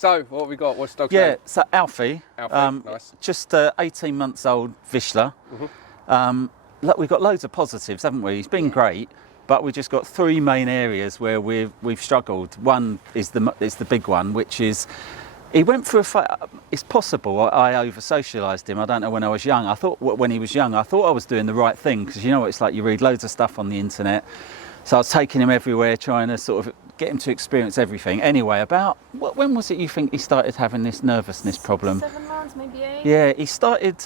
So, what have we got? What's the dog's Yeah, name? so Alfie, Nice. just 18 months old Vizsla. Look, we've got loads of positives, haven't we? He's been great, but we've just got three main areas where we've struggled. One is the big one, which is he went through it's possible I over-socialised him. I don't know when I was young. I thought when he was young, I thought I was doing the right thing, because you know what it's like, you read loads of stuff on the internet. So I was taking him everywhere, trying to sort of get him to experience everything. Anyway, when was it you think he started having this nervousness problem? 7 months, maybe 8. Yeah, he started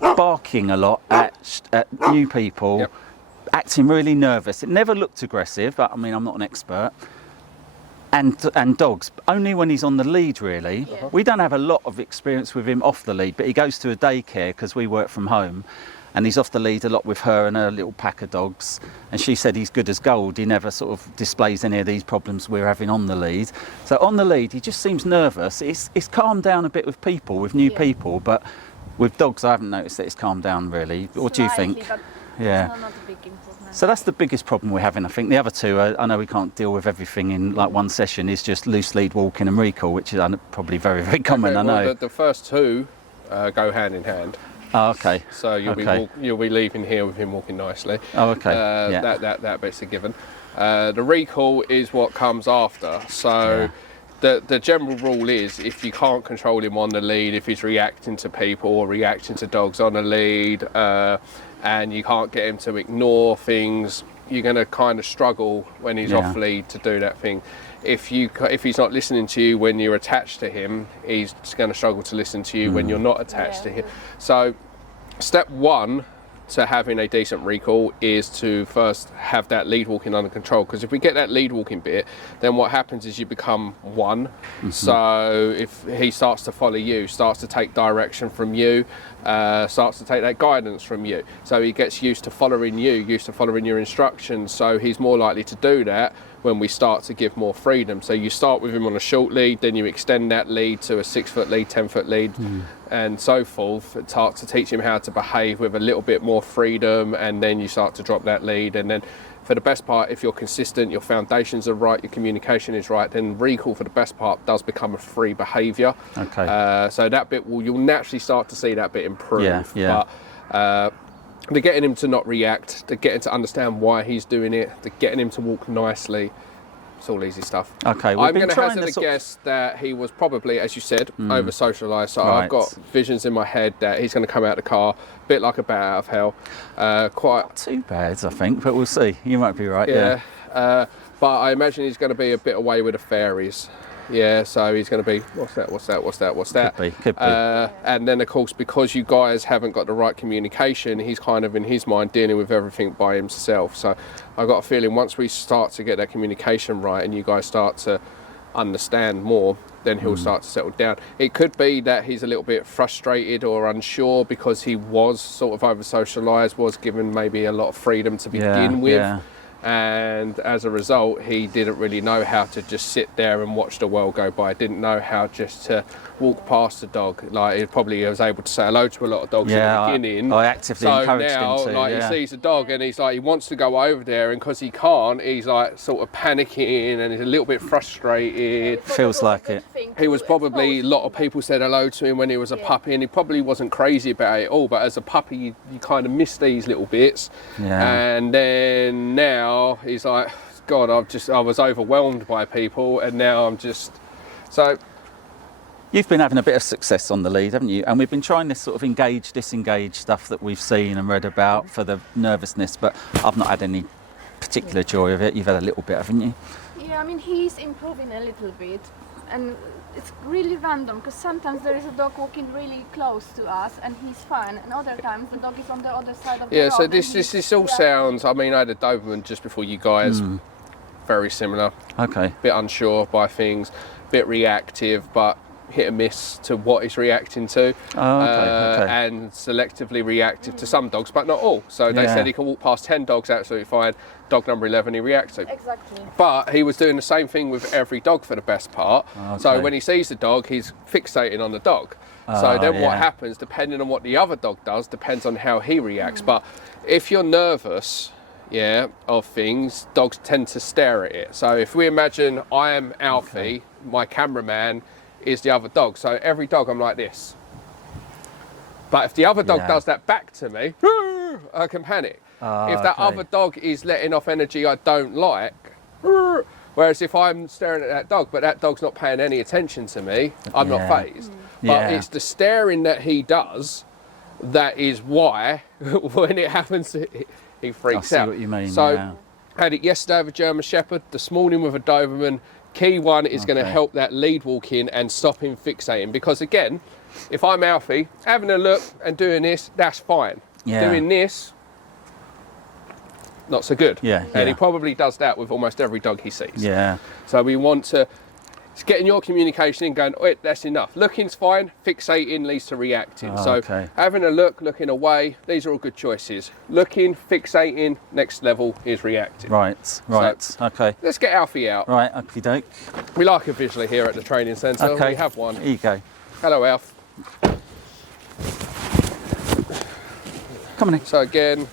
barking a lot at new people, acting really nervous. It never looked aggressive, but I mean, I'm not an expert. And dogs, only when he's on the lead, really. We don't have a lot of experience with him off the lead, but he goes to a daycare because we work from home, and he's off the lead a lot with her and her little pack of dogs, and she said he's good as gold. He never sort of displays any of these problems we're having on the lead. So on the lead, he just seems nervous. It's calmed down a bit with people, with new people, but with dogs, I haven't noticed that it's calmed down really. What do you think? Yeah. Not a big improvement. So that's the biggest problem we're having. I think the other two, I know we can't deal with everything in like one session, is just loose lead walking and recall, which is probably very, very common. I know. Well, the first two go hand in hand. Oh, okay. So you'll be leaving here with him walking nicely. Oh, okay. That bit's a given. The recall is what comes after. So the general rule is, if you can't control him on the lead, if he's reacting to people or reacting to dogs on the lead, and you can't get him to ignore things, you're going to kind of struggle when he's off lead to do that thing. If he's not listening to you when you're attached to him, he's going to struggle to listen to you when you're not attached to him. So step one to having a decent recall is to first have that lead walking under control, because if we get that lead walking bit, then what happens is you become one. So if he starts to follow you, starts to take direction from you, starts to take that guidance from you, so he gets used to following you, used to following your instructions, so he's more likely to do that when we start to give more freedom. So you start with him on a short lead, then you extend that lead to a 6-foot lead, 10-foot lead, and so forth. It starts to teach him how to behave with a little bit more freedom, and then you start to drop that lead. And then for the best part, if you're consistent, your foundations are right, your communication is right, then recall for the best part does become a free behaviour. Okay. So that bit you'll naturally start to see that bit improve. Yeah. But they're getting him to not react, they're getting to understand why he's doing it, they're getting him to walk nicely. It's all easy stuff. Okay, I'm going to hazard a guess that he was probably, as you said, over-socialised. So I've got visions in my head that he's going to come out of the car, a bit like a bat out of hell. Not too bad, I think, but we'll see. You might be right, yeah. But I imagine he's going to be a bit away with the fairies. Yeah, so he's going to be, what's that? Could be. And then, of course, because you guys haven't got the right communication, he's kind of, in his mind, dealing with everything by himself. So I've got a feeling once we start to get that communication right and you guys start to understand more, then he'll start to settle down. It could be that he's a little bit frustrated or unsure because he was sort of over-socialised, was given maybe a lot of freedom to begin with. Yeah. And as a result, he didn't really know how to just sit there and watch the world go by. Didn't know how just to walk past the dog. Like, he probably was able to say hello to a lot of dogs in the beginning. I actively encouraged him to. So now, he sees a dog and he's like, he wants to go over there, and because he can't, he's like sort of panicking and he's a little bit frustrated. Feels like it. He was probably, a lot of people said hello to him when he was a puppy, and he probably wasn't crazy about it all, but as a puppy, you kind of miss these little bits. And then now, he's like, God, I was overwhelmed by people, and now I'm just so. You've been having a bit of success on the lead, haven't you? And we've been trying this sort of engage, disengage stuff that we've seen and read about for the nervousness, but I've not had any particular joy of it. You've had a little bit, haven't you? Yeah, I mean, he's improving a little bit, and it's really random, because sometimes there is a dog walking really close to us and he's fine, and other times the dog is on the other side of the road. So this all sounds, I mean, I had a Doberman just before you guys, very similar. Okay. Bit unsure by things, bit reactive, but hit and miss to what he's reacting to. And selectively reactive to some dogs, but not all. So they said he can walk past 10 dogs absolutely fine. Dog number 11 he reacts to. Exactly. But he was doing the same thing with every dog for the best part. So when he sees the dog, he's fixating on the dog. So then what happens, depending on what the other dog does, depends on how he reacts. But if you're nervous, of things, dogs tend to stare at it. So if we imagine I am Alfie my cameraman is the other dog. So every dog I'm like this. But if the other dog does that back to me, I can panic. If that other dog is letting off energy I don't like, whereas if I'm staring at that dog, but that dog's not paying any attention to me, I'm not fazed. But it's the staring that he does that is why, when it happens, he freaks out. I see what you mean. So, had it yesterday with a German Shepherd, this morning with a Doberman. Key one is going to help that lead walk in and stop him fixating. Because again, if I'm Alfie, having a look and doing this, that's fine. Doing this, not so good. And he probably does that with almost every dog he sees. So we want to, it's getting your communication in, going, oh, that's enough. Looking's fine, fixating leads to reacting. So having a look, looking away, these are all good choices. Looking, fixating, next level is reacting. Right. So, okay. Let's get Alfie out. Right, okie doke. We like a Vizsla here at the training centre. Okay. We have one. Here you go. Hello, Alf. Come on in. So again,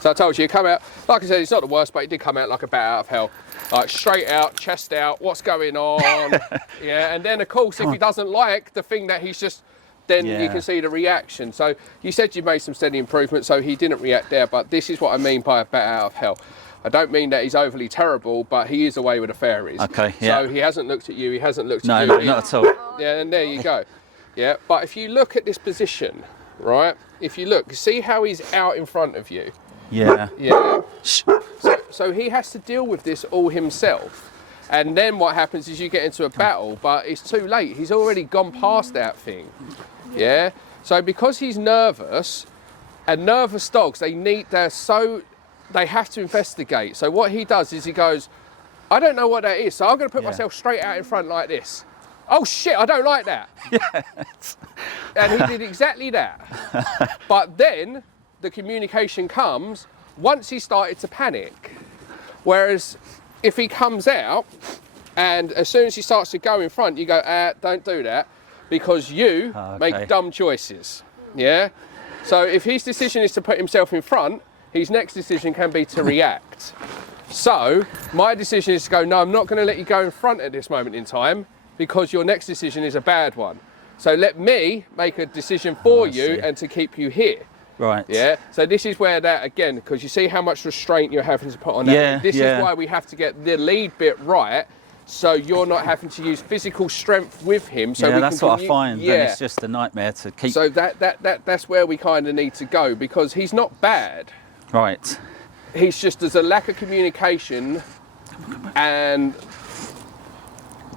so I told you, he come out, like I said, it's not the worst, but he did come out like a bat out of hell. Like straight out, chest out, what's going on? And then of course, if he doesn't like the thing that he's just, then you can see the reaction. So you said you made some steady improvement, so he didn't react there, but this is what I mean by a bat out of hell. I don't mean that he's overly terrible, but he is away with the fairies. Okay, So he hasn't looked at you, he hasn't looked at you. No, not at all. Yeah, and there you go. Yeah, but if you look at this position, right? If you look, see how he's out in front of you. Yeah. So he has to deal with this all himself. And then what happens is you get into a battle, but it's too late. He's already gone past that thing. Yeah. So because he's nervous, and nervous dogs, they have to investigate. So what he does is he goes, I don't know what that is, so I'm going to put myself straight out in front like this. Oh shit, I don't like that. And he did exactly that. But then the communication comes once he started to panic. Whereas if he comes out and as soon as he starts to go in front, you go, don't do that, because you make dumb choices. Yeah? So if his decision is to put himself in front, his next decision can be to react. So my decision is to go, no, I'm not going to let you go in front at this moment in time, because your next decision is a bad one. So let me make a decision for you and to keep you here. Right. Yeah. So this is where that, again, because you see how much restraint you're having to put on that. This is why we have to get the lead bit right, so you're not having to use physical strength with him. So that's what I find. Then it's just a nightmare to keep. So that's where we kind of need to go, because he's not bad. Right. He's just, there's a lack of communication, and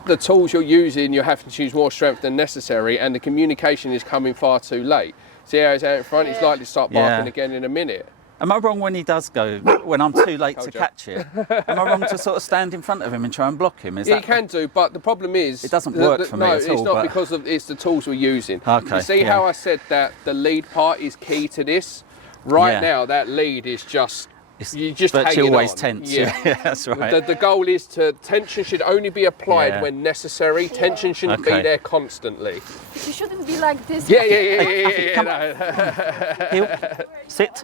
the tools you're using, you're having to use more strength than necessary, and the communication is coming far too late. See how he's out in front? He's likely to start barking again in a minute. Am I wrong when he does go, when I'm too late to catch it? Am I wrong to sort of stand in front of him and try and block him? He can do, but the problem is... It doesn't work for me at all. No, it's not because it's the tools we're using. Okay, you see how I said that the lead part is key to this? Right now, that lead is just... You just but hanging you're always on. tense. Yeah, that's right. The goal is tension should only be applied when necessary. Tension shouldn't be there constantly. You shouldn't be like this. Heel, sit.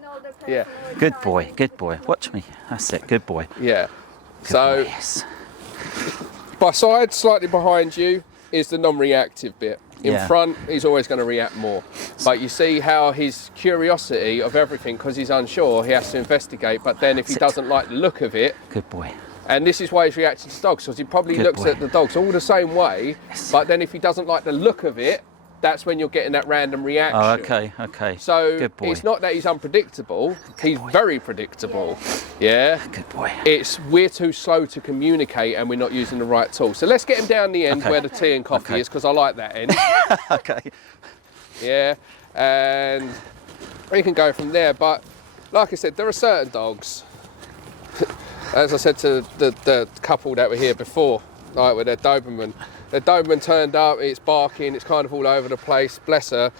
Good boy, good boy. Watch me. That's it, good boy. Yeah. Good So, boy, yes. By side, slightly behind you, is the non-reactive bit. In front, he's always going to react more. But you see how his curiosity of everything, because he's unsure, he has to investigate. But then if he doesn't like the look of it... Good boy. And this is why he's reacting to dogs, because he probably looks at the dogs all the same way. Yes. But then if he doesn't like the look of it, that's when you're getting that random reaction. Oh, okay. So good boy. It's not that he's unpredictable. He's very predictable. Yeah. Good boy. It's we're too slow to communicate and we're not using the right tool. So let's get him down the end where the tea and coffee is, because I like that end. Okay. Yeah. And we can go from there. But like I said, there are certain dogs. As I said to the couple that were here before, like with their Doberman. The Doberman turned up, it's barking, it's kind of all over the place, bless her.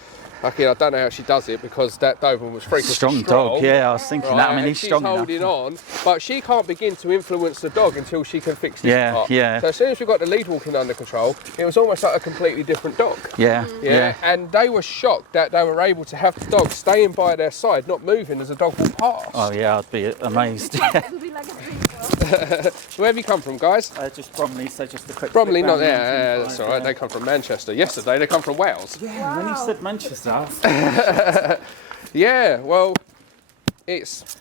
I don't know how she does it, because that Doberman was freaking strong. Dog, yeah, I was thinking that. I mean, he's strong enough. She's holding on, but she can't begin to influence the dog until she can fix this part. Yeah. So as soon as we got the lead walking under control, it was almost like a completely different dog. Yeah. And they were shocked that they were able to have the dog staying by their side, not moving as the dog walked past. Oh yeah, I'd be amazed. It would be like a dream. Where have you come from, guys? Just Bromley, so just a quick. Bromley, trip not round the there. M25, That's all right. They come from Manchester. Yesterday, they come from Wales. Yeah, when you said Manchester, I was Yeah, well, it's.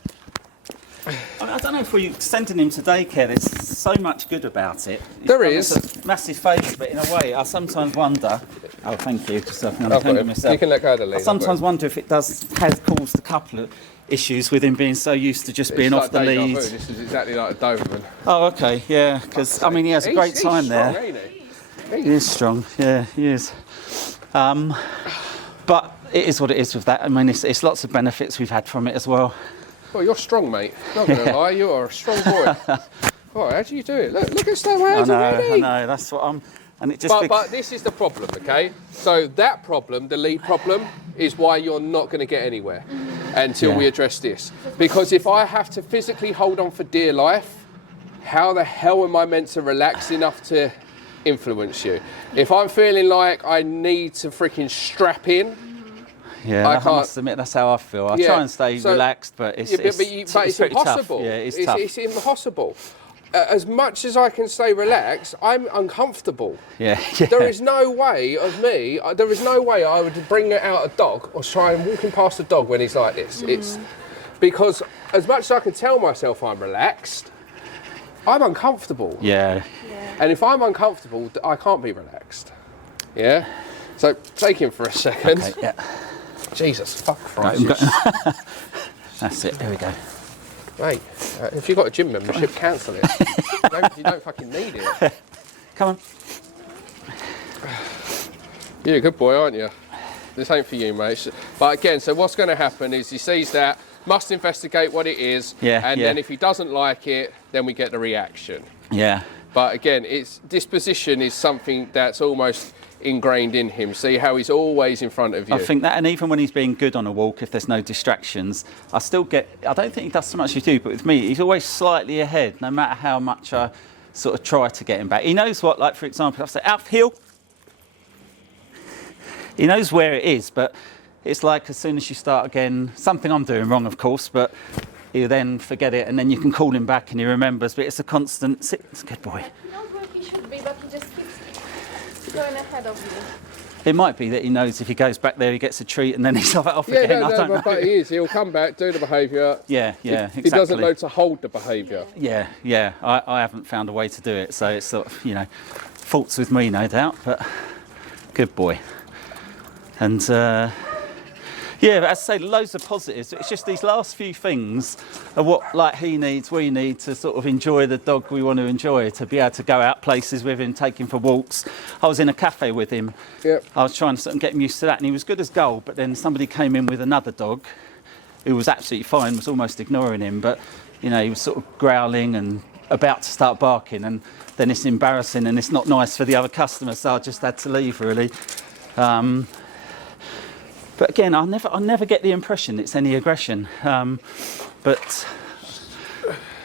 I don't know if we're sending him to daycare. There's so much good about it. There is. It's a massive favour, but in a way, I sometimes wonder. Oh, thank you. Just so I can I've got untangle him. myself. You can let go of the lead. I sometimes wonder if it has caused a couple of issues with him being so used to just being off the deja lead. vu. This is exactly like a Doberman. Oh, okay, yeah. Because I mean, he has a great time he's there. strong, ain't He is strong. Yeah, he is. But it is what it is with that. I mean, it's lots of benefits we've had from it as well. Well, you're strong, mate. Not going to lie, you are a strong boy. Oh, how do you do it? Look at Stan hands already. I know. That's what I'm. And it just. But this is the problem, okay? So that problem, the lead problem, is why you're not going to get anywhere until we address this. Because if I have to physically hold on for dear life, how the hell am I meant to relax enough to influence you? If I'm feeling like I need to freaking strap in, Yeah, I I must admit that's how I feel. I try and stay relaxed, but it's it's pretty impossible. Tough. Yeah, it's tough. It's impossible. As much as I can stay relaxed, I'm uncomfortable. Yeah. There is no way of me. There is no way I would bring out a dog or try and walking past a dog when he's like this. It's because as much as I can tell myself I'm relaxed, I'm uncomfortable. Yeah. And if I'm uncomfortable, I can't be relaxed. Yeah. So take him for a second. Okay, yeah. Jesus, fuck Christ. That's it. There we go. Mate, if you've got a gym membership, cancel it. You don't fucking need it. Come on. You're a good boy, aren't you? This ain't for you, mate. But again, so what's going to happen is he sees that, must investigate what it is, and then if he doesn't like it, then we get the reaction. Yeah. But again, disposition is something that's almost ingrained in him. See how he's always in front of you. I think that, and even when he's being good on a walk, if there's no distractions, I don't think he does so much as you do, but with me, he's always slightly ahead, no matter how much I sort of try to get him back. He knows what, like for example, I've said, out heel. He knows where it is, but it's like as soon as you start again, something I'm doing wrong, of course, but he'll then forget it, and then you can call him back and he remembers, but it's a constant, it's a good boy. He knows where he should be, but he just keeps going ahead of you. It might be that he knows if he goes back there, he gets a treat, and then he's off again. I don't know. But he is. He'll come back, do the behaviour. Yeah, exactly. He doesn't know to hold the behaviour. Yeah. I haven't found a way to do it, so it's sort of, faults with me, no doubt, but good boy. And but as I say, loads of positives. It's just these last few things are what he needs, we need to sort of enjoy the dog we want to enjoy, to be able to go out places with him, take him for walks. I was in a cafe with him. Yep. I was trying to sort of get him used to that, and he was good as gold, but then somebody came in with another dog who was absolutely fine, was almost ignoring him, but he was sort of growling and about to start barking, and then it's embarrassing and it's not nice for the other customer, so I just had to leave really. But again, I never get the impression it's any aggression. But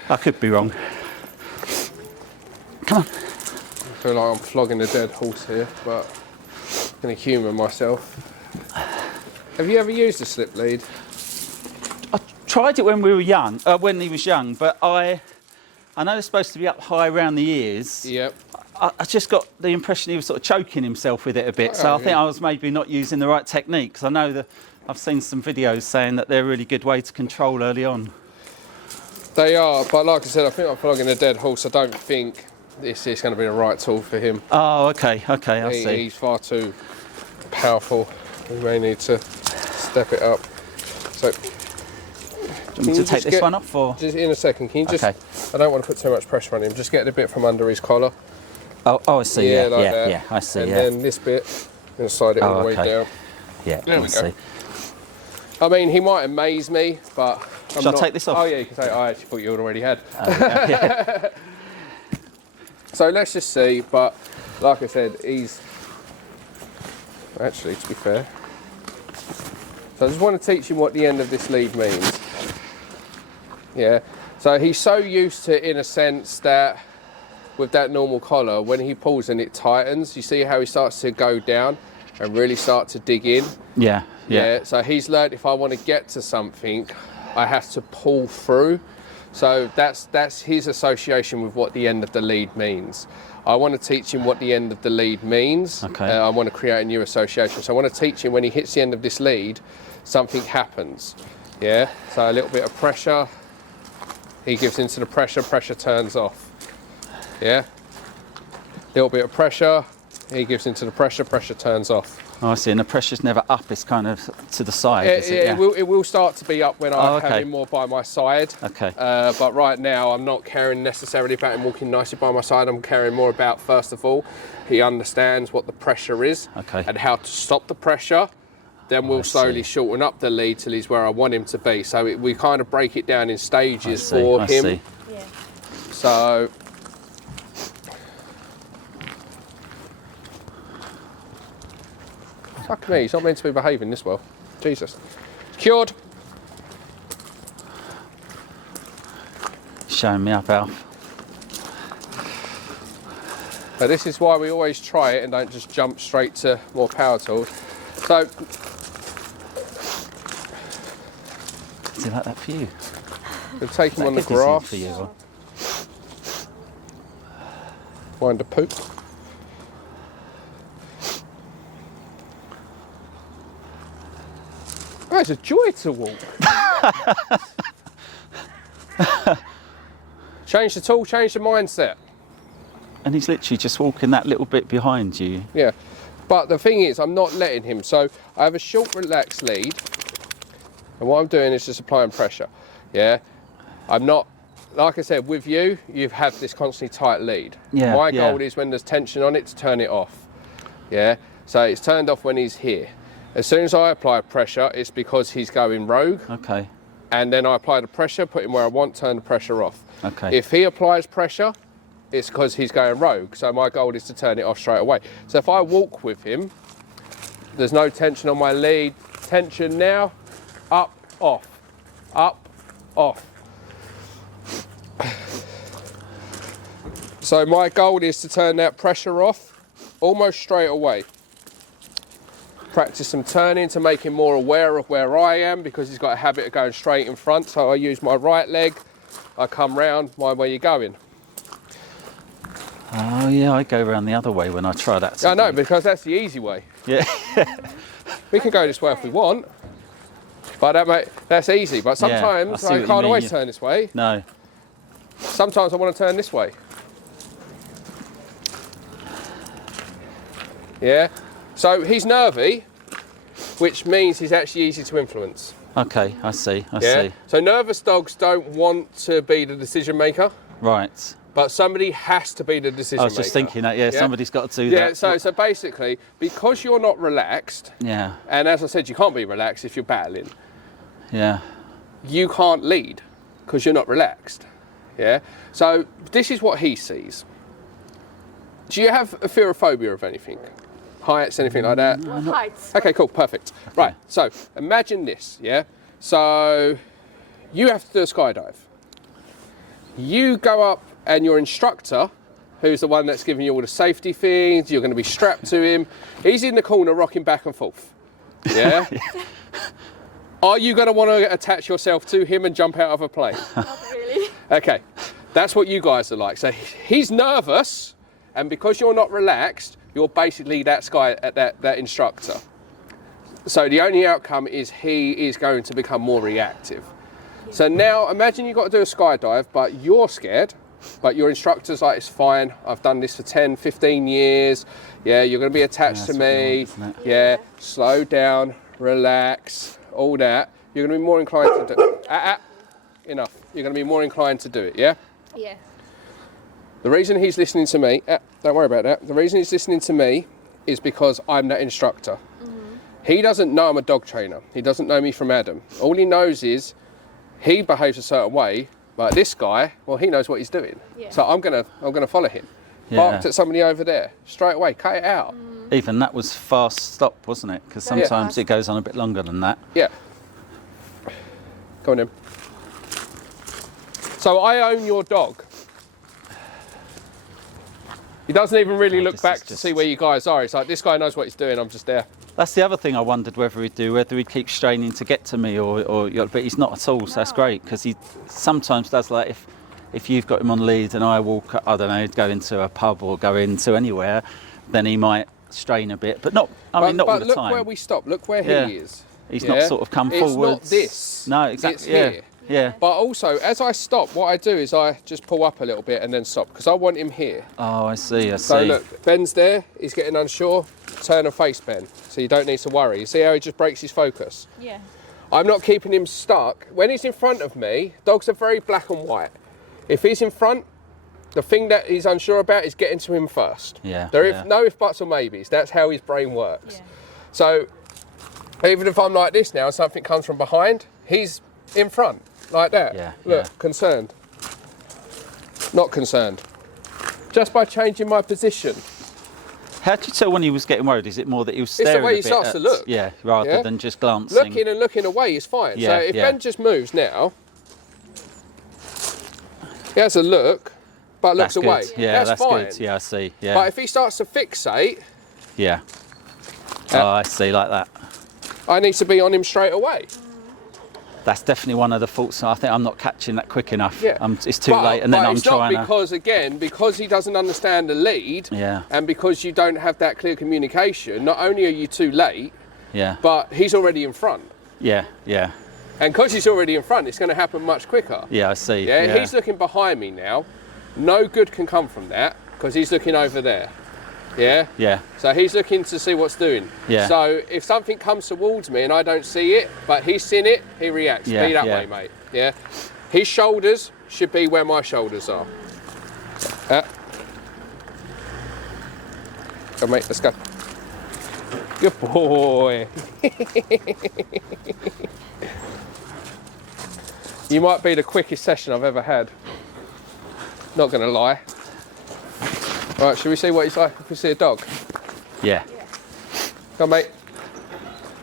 I could be wrong. Come on. I feel like I'm flogging a dead horse here, but I'm going to humour myself. Have you ever used a slip lead? I tried it when we were young, when he was young, but I know it's supposed to be up high around the ears. Yep. I just got the impression he was sort of choking himself with it a bit, so I think I was maybe not using the right technique, because I know that I've seen some videos saying that they're a really good way to control early on. They are, but like I said, I think I'm flogging a dead horse. I don't think this is going to be the right tool for him. Oh, okay, I see. He's far too powerful. We may need to step it up. So, do you want me to take this one off, or? Just in a second, can you just... Okay. I don't want to put too much pressure on him. Just get a bit from under his collar. Oh, I see. Yeah, that. I see. And then this bit, I'm going to slide it all the way down. Yeah, There we go. see. I mean, he might amaze me, but Shall I take this off? Oh yeah, you can take it. I actually thought you already had. Yeah. So let's just see, but like I said, he's... Actually, to be fair. So I just want to teach him what the end of this lead means. Yeah. So he's so used to, in a sense, that with that normal collar, when he pulls and it tightens, you see how he starts to go down and really start to dig in? Yeah. So he's learned if I want to get to something, I have to pull through. So that's his association with what the end of the lead means. I want to teach him what the end of the lead means. Okay. I want to create a new association. So I want to teach him when he hits the end of this lead, something happens. Yeah. So a little bit of pressure. He gives into the pressure. Pressure turns off. Yeah. Little bit of pressure. He gives into the pressure. Pressure turns off. Oh, I see. And the pressure's never up. It's kind of to the side, is it? Yeah. It will start to be up when I okay. have him more by my side. Okay. But right now, I'm not caring necessarily about him walking nicely by my side. I'm caring more about, first of all, he understands what the pressure is Okay. and how to stop the pressure. Then we'll slowly see. shorten up the lead till he's where I want him to be. So we kind of break it down in stages I see, for I him. see. Yeah. So. Fuck me, he's not meant to be behaving this well. Jesus. Cured. Showing me up, Alf. So this is why we always try it and don't just jump straight to more power tools. So, Is it like that for you? we'll take him on the That is grass, for you. find a poop. Oh, it's a joy to walk. Change the tool, change the mindset. And he's literally just walking that little bit behind you. Yeah, but the thing is, I'm not letting him. So I have a short, relaxed lead, and what I'm doing is just applying pressure. Yeah, I'm not, like I said, with you, you've had this constantly tight lead. Yeah, My yeah. goal is when there's tension on it to turn it off. Yeah, so it's turned off when he's here. As soon as I apply pressure, it's because he's going rogue, Okay. and then I apply the pressure, put him where I want, turn the pressure off. Okay. If he applies pressure, it's because he's going rogue. So my goal is to turn it off straight away. So if I walk with him, there's no tension on my lead. Tension now, up, off, up, off. So my goal is to turn that pressure off almost straight away. Practice some turning to make him more aware of where I am, because he's got a habit of going straight in front. So I use my right leg, I come round, mind where you're going. Oh, yeah, I go around the other way when I try that. I know, because that's the easy way. Yeah. We can go this way if we want, but that's easy. But Yeah, sometimes I see what I you can't mean, always yeah. turn this way. No. Sometimes I want to turn this way. Yeah. So he's nervy, which means he's actually easy to influence. Okay, I see. I Yeah. see. So nervous dogs don't want to be the decision maker, Right. but somebody has to be the decision I maker. was just thinking that, yeah, somebody's got to do Yeah. that. So basically, because you're not relaxed, Yeah. and as I said, you can't be relaxed if you're battling. Yeah. You can't lead because you're not relaxed. Yeah. So this is what he sees. Do you have a fear or phobia of anything? Heights, anything like that? Well, heights. Okay, cool, perfect. Right, so imagine this, yeah? So you have to do a skydive. You go up and your instructor, who's the one that's giving you all the safety things, you're going to be strapped to him, he's in the corner rocking back and forth. Yeah? Are you going to want to attach yourself to him and jump out of a plane? Not really. Okay, that's what you guys are like. So he's nervous, and because you're not relaxed, you're basically that instructor. So the only outcome is he is going to become more reactive. So now imagine you've got to do a skydive, but you're scared, but your instructor's like, it's fine, I've done this for 10, 15 years, yeah, you're going to be attached to that's what you me, want, isn't it? yeah, slow down, relax, all that. You're going to be more inclined to do enough. You're going to be more inclined to do it, yeah? Yeah. The reason he's listening to me, don't worry about that. The reason he's listening to me is because I'm that instructor. He doesn't know I'm a dog trainer. He doesn't know me from Adam. All he knows is he behaves a certain way, but this guy, well, he knows what he's doing. Yeah. So I'm gonna follow him. Yeah. Barked at somebody over there, straight away, cut it out. Even that was fast stop, wasn't it? Because Very sometimes fast. it goes on a bit longer than that. Yeah. Go on then. So I own your dog. He doesn't even really look this back is to just- see where you guys are. It's like, this guy knows what he's doing, I'm just there. That's the other thing I wondered whether he'd do, whether he'd keep straining to get to me but he's not at all, so that's No. great, because he sometimes does, like if you've got him on lead and I walk, I don't know, go into a pub or go into anywhere, then he might strain a bit, but not all But the look time. where we stop, look where Yeah. he is. He's Yeah? not sort of come It's forwards. not this. No, exactly. It's yeah. here. Yeah. But also, as I stop, what I do is I just pull up a little bit and then stop, because I want him here. Oh, I see. So look, Ben's there, he's getting unsure, turn and face Ben, so you don't need to worry. You see how he just breaks his focus? Yeah. I'm not keeping him stuck. When he's in front of me, dogs are very black and white. If he's in front, the thing that he's unsure about is getting to him first. Yeah, There yeah. is no ifs, buts or maybes. That's how his brain works. Yeah. So even if I'm like this now and something comes from behind, he's in front, like that. Yeah, Look, yeah. concerned. Not concerned. Just by changing my position. How do you tell when he was getting worried? Is it more that he was the staring way a he bit starts at- to look. Yeah, rather Yeah? than just glancing. Looking and looking away is fine. Yeah, So if yeah. Ben just moves now, he has a look, but looks That's away. good. Yeah, that's fine. good. Yeah, I see. Yeah. But if he starts to fixate, Yeah. Oh, I see, like that. I need to be on him straight away. That's definitely one of the faults. I think I'm not catching that quick enough. Yeah. It's too late, and then I'm it's trying not because, again, because he doesn't understand the lead, Yeah. and because you don't have that clear communication, not only are you too late, Yeah. but he's already in front. Yeah. Yeah. And because he's already in front, it's going to happen much quicker. Yeah. I see. Yeah, he's looking behind me now. No good can come from that because he's looking over there. Yeah? Yeah. So he's looking to see what's doing. Yeah. So if something comes towards me and I don't see it, but he's seen it, he reacts. Yeah, Be that yeah. way, mate. Yeah. His shoulders should be where my shoulders are. Go, mate. Let's go. Good boy. You might be the quickest session I've ever had. Not gonna lie. Right, should we see what he's like if we see a dog? Yeah. Go on, mate.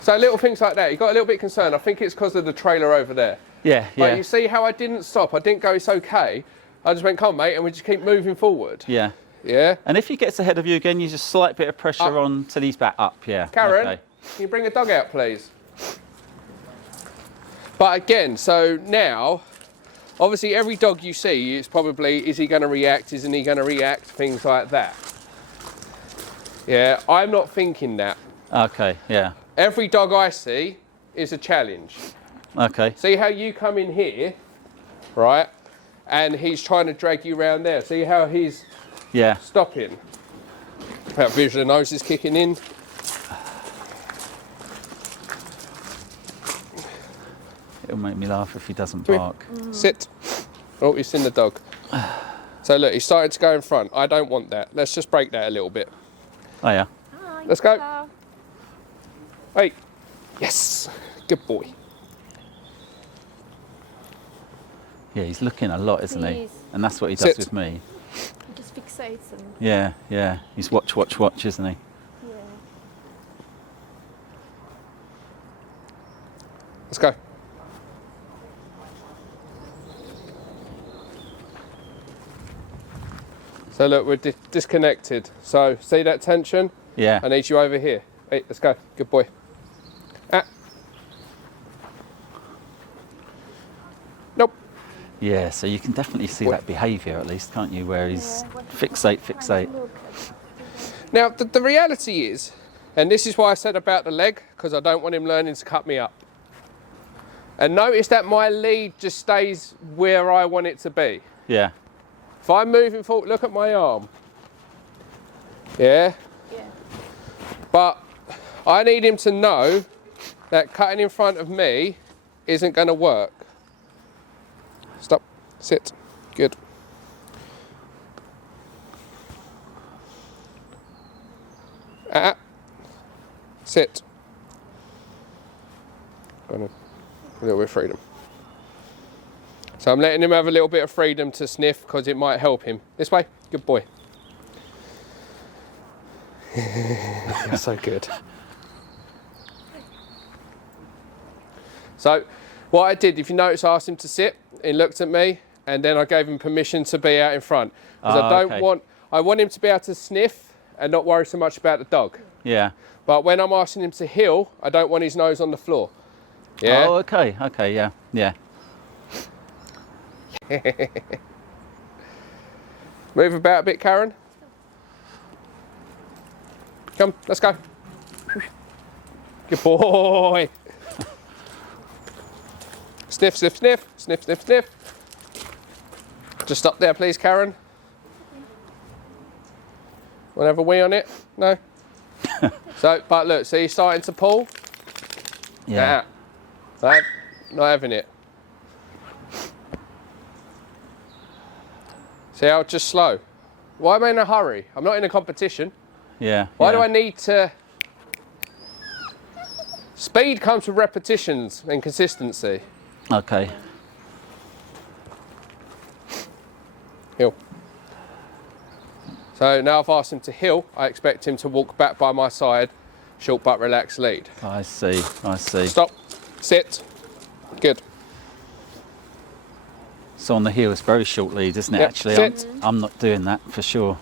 So little things like that, you got a little bit concerned. I think it's because of the trailer over there. Yeah. But Yeah. you see how I didn't stop? I didn't go, it's okay. I just went, come on, mate, and we just keep moving forward. Yeah. Yeah? And if he gets ahead of you again, you just slight bit of pressure Up. on till he's back up. Yeah. Karen, Okay. can you bring a dog out, please? But again, so now, obviously every dog you see is probably, is he going to react, isn't he going to react, things like that. Yeah, I'm not thinking that. Okay. Yeah. Every dog I see is a challenge. Okay. See how you come in here, right? And he's trying to drag you around there. See how he's Yeah. stopping? That Vizsla nose is kicking in. It'll make me laugh if he doesn't bark. Sit. Oh, he's seen the dog. So look, he's starting to go in front. I don't want that. Let's just break that a little bit. Oh yeah. Hi. Let's go. Hello. Hey. Yes. Good boy. Yeah. He's looking a lot, isn't He he? is. And that's what he does Sit. with me. He just fixates and Yeah. Yeah. He's watch, isn't he? yeah. Let's go. So look, we're disconnected. So see that tension? Yeah. I need you over here. Hey, let's go. Good boy. Ah. Nope. Yeah, so you can definitely see What? that behaviour at least, can't you? Where he's Yeah, what- fixate. Trying to look at- Now, the reality is, and this is why I said about the leg, because I don't want him learning to cut me up. And notice that my lead just stays where I want it to be. Yeah, If I'm moving forward, look at my arm. Yeah? Yeah. But I need him to know that cutting in front of me isn't going to work. Stop. Sit. Good. Sit. Gonna a little bit of freedom. So I'm letting him have a little bit of freedom to sniff because it might help him. This way. Good boy. You're so good. So what I did, if you notice, I asked him to sit. He looked at me, and then I gave him permission to be out in front because Ah, I don't okay. want. I want him to be able to sniff and not worry so much about the dog. Yeah. But when I'm asking him to heel, I don't want his nose on the floor. Yeah. Oh, okay. Okay. Yeah. Yeah. Move about a bit, Karen. Come, let's go. Good boy. Sniff, sniff, sniff, sniff, sniff, sniff. Just stop there, please, Karen. Want to have a wee on it? No? So, but look, see, he's starting to pull. Yeah. Nah. Not having it. See how just slow? Why am I in a hurry? I'm not in a competition. Yeah. Why do I need to... Speed comes with repetitions and consistency. Okay. Heel. So now I've asked him to heel, I expect him to walk back by my side, short but relaxed lead. I see. I see. Stop. Sit. Good. So on the heel, it's very short lead, isn't it? Yep, Actually, sit. I'm not doing that for sure.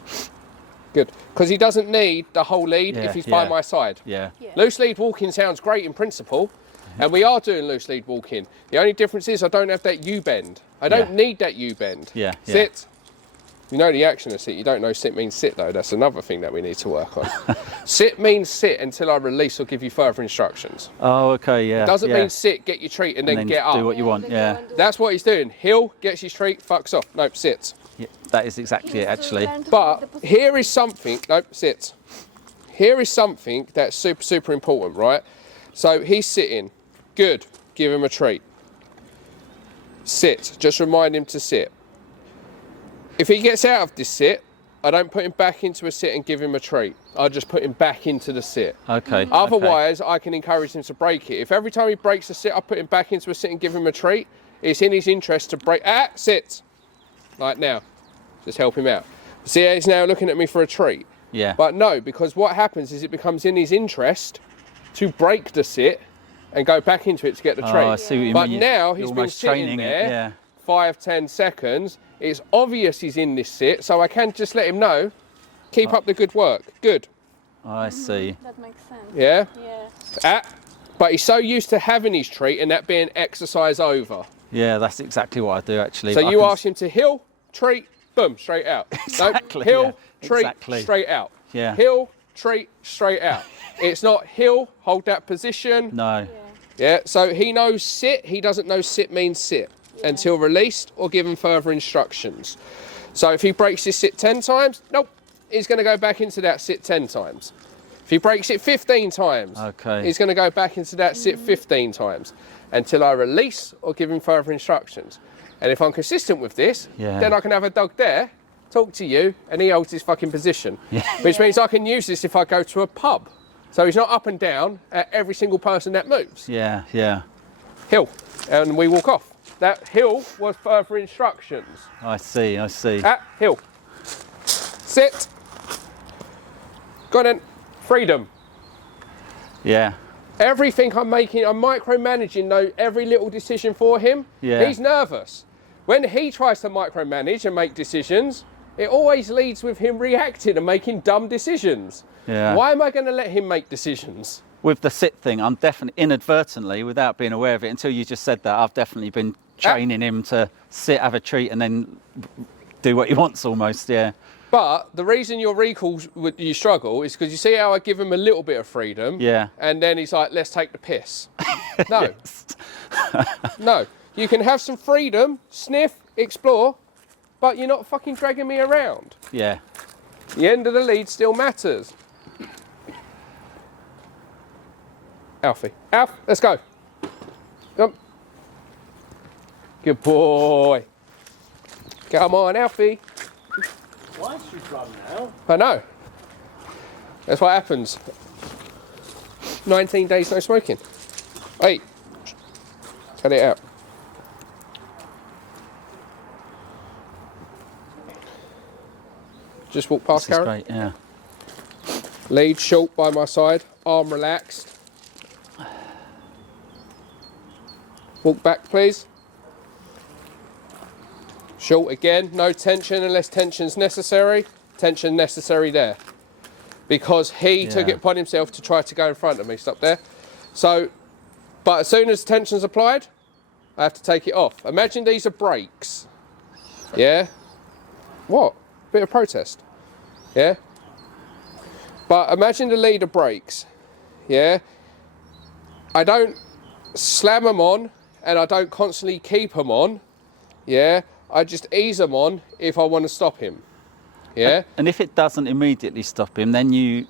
Good. Because he doesn't need the whole lead Yeah, if he's by yeah. my side. Yeah. Yeah. Loose lead walking sounds great in principle, and we are doing loose lead walking. The only difference is I don't have that U-bend. I don't Yeah. need that U-bend. Yeah, yeah. Sit. You know the action of sit. You don't know sit means sit, though. That's another thing that we need to work on. Sit means sit until I release or give you further instructions. Oh, okay. Yeah. Doesn't yeah. mean sit, get your treat, and then get do up. what you want. they go Yeah. and do That's what he's doing. Heel, gets his treat, fucks off. Nope, sits. Yeah, that is exactly it, actually. But here is something, nope, sits. Here is something that's super, super important, right? So he's sitting. Good. Give him a treat. Sit. Just remind him to sit. If he gets out of this sit, I don't put him back into a sit and give him a treat. I just put him back into the sit. Okay. Otherwise, I can encourage him to break it. If every time he breaks a sit, I put him back into a sit and give him a treat, it's in his interest to break. Sit. Like now. Just help him out. See how he's now looking at me for a treat? Yeah. But no, because what happens is it becomes in his interest to break the sit and go back into it to get the treat. Oh, I see what you But mean. now You're he's been almost sitting training there it. Yeah. 5-10 seconds. It's obvious he's in this sit, so I can just let him know. Keep up the good work. Good. I see. That makes sense. Yeah? Yeah. But he's so used to having his treat and that being exercise over. Yeah, that's exactly what I do, actually. So But I you can ask him to heel, treat, boom, straight out. Exactly, No, heel, yeah, treat, exactly. straight out. Yeah. Heel, treat, straight out. It's not heel, hold that position. No. Yeah, so he knows sit, he doesn't know sit means sit until released or given further instructions. So if he breaks his sit 10 times, nope, he's going to go back into that sit 10 times. If he breaks it 15 times, Okay. he's going to go back into that sit 15 times until I release or give him further instructions. And if I'm consistent with this, Yeah. then I can have a dog there, talk to you, and he holds his fucking position. Yeah. Which means I can use this if I go to a pub. So he's not up and down at every single person that moves. Yeah, yeah. Hill, and we walk off. That hill was further instructions. I see, I see. Hill. Sit. Go on then. Freedom. Yeah. Everything I'm making, I'm micromanaging every little decision for him. Yeah. He's nervous. When he tries to micromanage and make decisions, it always leads with him reacting and making dumb decisions. Yeah. Why am I going to let him make decisions? With the sit thing, I'm definitely inadvertently, without being aware of it, until you just said that, I've definitely been training him to sit, have a treat, and then do what he wants almost, yeah. But the reason your recalls you struggle is because you see how I give him a little bit of freedom. Yeah. And then he's like, let's take the piss. No. No. You can have some freedom, sniff, explore, but you're not fucking dragging me around. Yeah. The end of the lead still matters. Alfie. Alf, let's go. Come. Good boy. Come on, Alfie. Why should run now? I know. That's what happens. 19 days no smoking. Hey, cut it out. Just walk past This is Karen. great, yeah. Lead short by my side, arm relaxed. Walk back, please. Short again, no tension unless tension's necessary. tension necessary there. Because he took it upon himself to try to go in front of me. Stop there. So, but as soon as tension's applied, I have to take it off. Imagine these are brakes. Yeah? What? Bit of protest. Yeah? But imagine the leader brakes. Yeah? I don't slam them on and I don't constantly keep them on. Yeah? I just ease them on if I want to stop him. Yeah? And if it doesn't immediately stop him, then you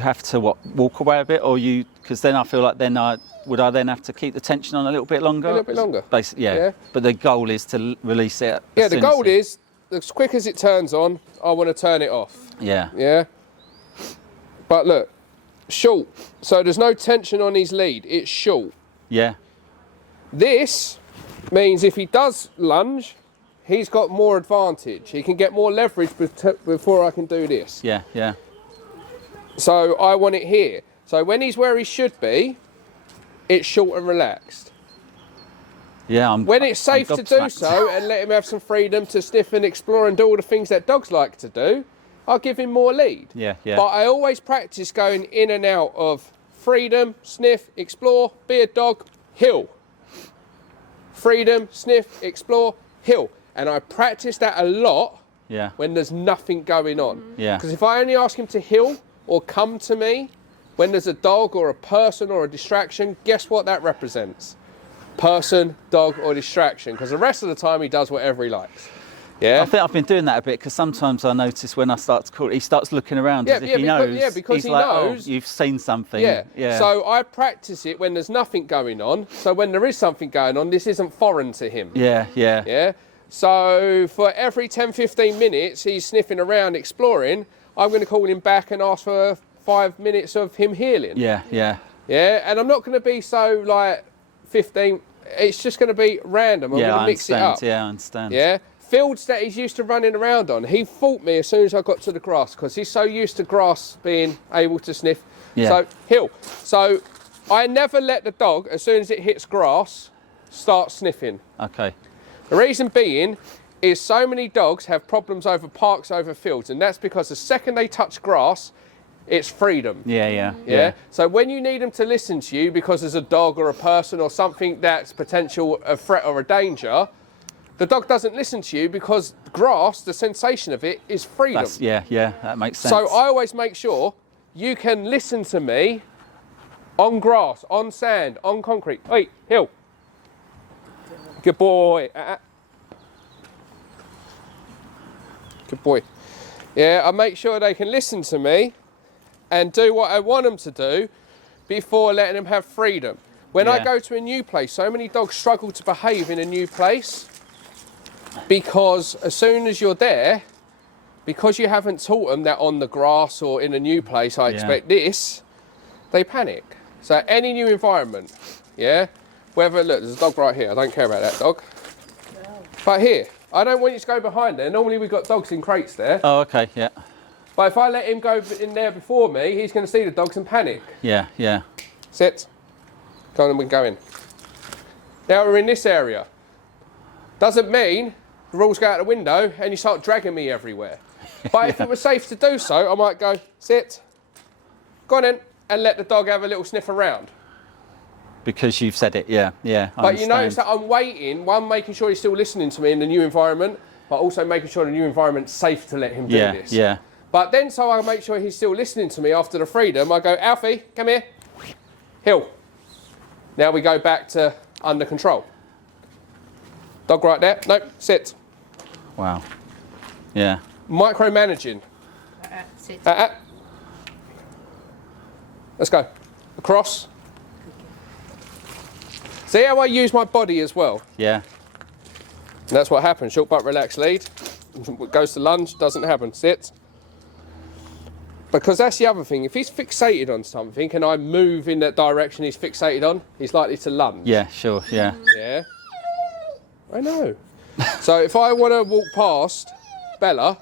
have to walk away a bit, or because then I feel like would I then have to keep the tension on a little bit longer? A little bit longer. Basically, yeah. Yeah. But the goal is to release it. Yeah, the goal is, as quick as it turns on, I want to turn it off. Yeah. Yeah? But look, short. So there's no tension on his lead. It's short. Yeah. This means if he does lunge, he's got more advantage. He can get more leverage before I can do this. Yeah, yeah. So I want it here. So when he's where he should be, it's short and relaxed. Yeah, when it's safe to do so and let him have some freedom to sniff and explore and do all the things that dogs like to do, I'll give him more lead. Yeah, yeah. But I always practice going in and out of freedom, sniff, explore, be a dog, hill. Freedom, sniff, explore, hill. And I practice that a lot when there's nothing going on. Yeah. Because if I only ask him to hill or come to me when there's a dog or a person or a distraction, guess what that represents? Person, dog or distraction. Because the rest of the time he does whatever he likes. Yeah. I think I've been doing that a bit because sometimes I notice when I start to call, he starts looking around as if he knows. Yeah, because he's he like, knows. Oh, you've seen something. Yeah. Yeah. So I practice it when there's nothing going on. So when there is something going on, this isn't foreign to him. Yeah, yeah. Yeah. So for every 10, 15 minutes he's sniffing around, exploring, I'm going to call him back and ask for 5 minutes of him healing. Yeah, yeah. Yeah. And I'm not going to be so like 15. It's just going to be random. I'm going to mix it up. Yeah, I understand. Yeah. Fields that he's used to running around on, he fought me as soon as I got to the grass because he's so used to grass being able to sniff. Yeah. So, hill. So, I never let the dog, as soon as it hits grass, start sniffing. Okay. The reason being is so many dogs have problems over parks, over fields, and that's because the second they touch grass, it's freedom. Yeah, yeah. Yeah. So when you need them to listen to you because there's a dog or a person or something that's potential a threat or a danger, the dog doesn't listen to you because grass, the sensation of it, is freedom. Yeah, that makes sense. So I always make sure you can listen to me on grass, on sand, on concrete. Hey, hill. Good boy. Good boy. Yeah, I make sure they can listen to me and do what I want them to do before letting them have freedom. When I go to a new place, so many dogs struggle to behave in a new place because as soon as you're there, because you haven't taught them that on the grass or in a new place, I expect this, they panic. So any new environment, whether, look, there's a dog right here. I don't care about that dog. No. But here, I don't want you to go behind there. Normally we've got dogs in crates there. Oh, okay, yeah. But if I let him go in there before me, he's going to see the dogs and panic. Yeah, yeah. Sit. Come on, we can go in. Now we're in this area. Doesn't mean the rules go out the window and you start dragging me everywhere. But if it was safe to do so, I might go, sit, go on in, and let the dog have a little sniff around. Because you've said it, yeah. But you notice that I'm waiting, one, making sure he's still listening to me in the new environment, but also making sure the new environment's safe to let him do this. Yeah. But then, so I make sure he's still listening to me after the freedom, I go, Alfie, come here, hill. Now we go back to under control. Dog right there, nope, sit. Wow, yeah. Micromanaging. Sit. Let's go. Across. See how I use my body as well? Yeah. And that's what happens. Short butt, relaxed lead. Goes to lunge, doesn't happen. Sit. Because that's the other thing. If he's fixated on something and I move in that direction he's fixated on, he's likely to lunge. Yeah, sure, yeah. Yeah. I know. So if I want to walk past Bella,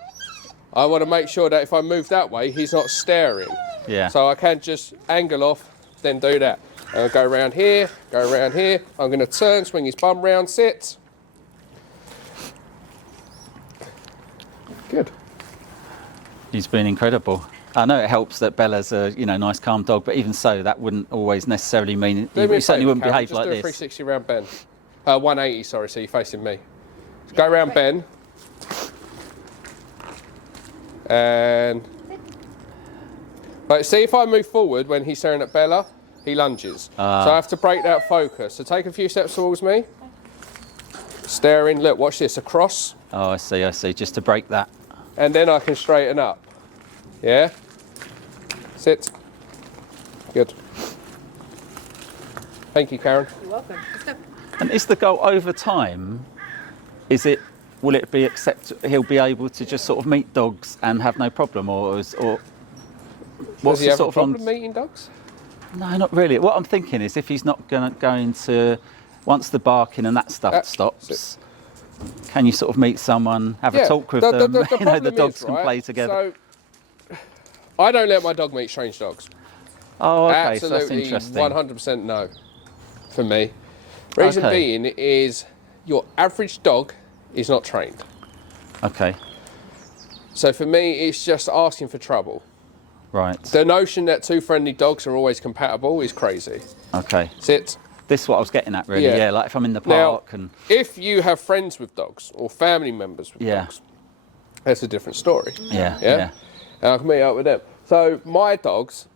I want to make sure that if I move that way, he's not staring. Yeah. So I can just angle off, then do that. I'll go around here, go around here. I'm going to turn, swing his bum round, sit. Good. He's been incredible. I know it helps that Bella's a nice calm dog, but even so, that wouldn't always necessarily mean Do me he a certainly favour, wouldn't Karen, behave just like do a this. 360 round bend. 180, sorry, so you're facing me. Go round Ben. And right, see if I move forward when he's staring at Bella, he lunges. So I have to break that focus. So take a few steps towards me. Staring, look, watch this, across. Oh, I see. Just to break that. And then I can straighten up. Yeah? Sit. Good. Thank you, Karen. You're welcome. Let's go. And is the goal over time? Will it be he'll be able to just sort of meet dogs and have no problem, or what's Does he the have sort a of problem meeting dogs? No, not really. What I'm thinking is if he's not going to once the barking and that stuff stops, can you sort of meet someone, have a talk with them? The problem dogs is, can right, play together. So, I don't let my dog meet strange dogs. Oh, okay, Absolutely, so that's interesting. 100% no for me. Reason Okay. being is your average dog is not trained. Okay, So for me, it's just asking for trouble. right. The notion that two friendly dogs are always compatible is crazy. Okay, Sit. this is what I was getting at, really. Yeah. Yeah, like if I'm in the Now, park and if you have friends with dogs or family members with Yeah. dogs, that's a different story. yeah. And I can meet up with them. So my dogs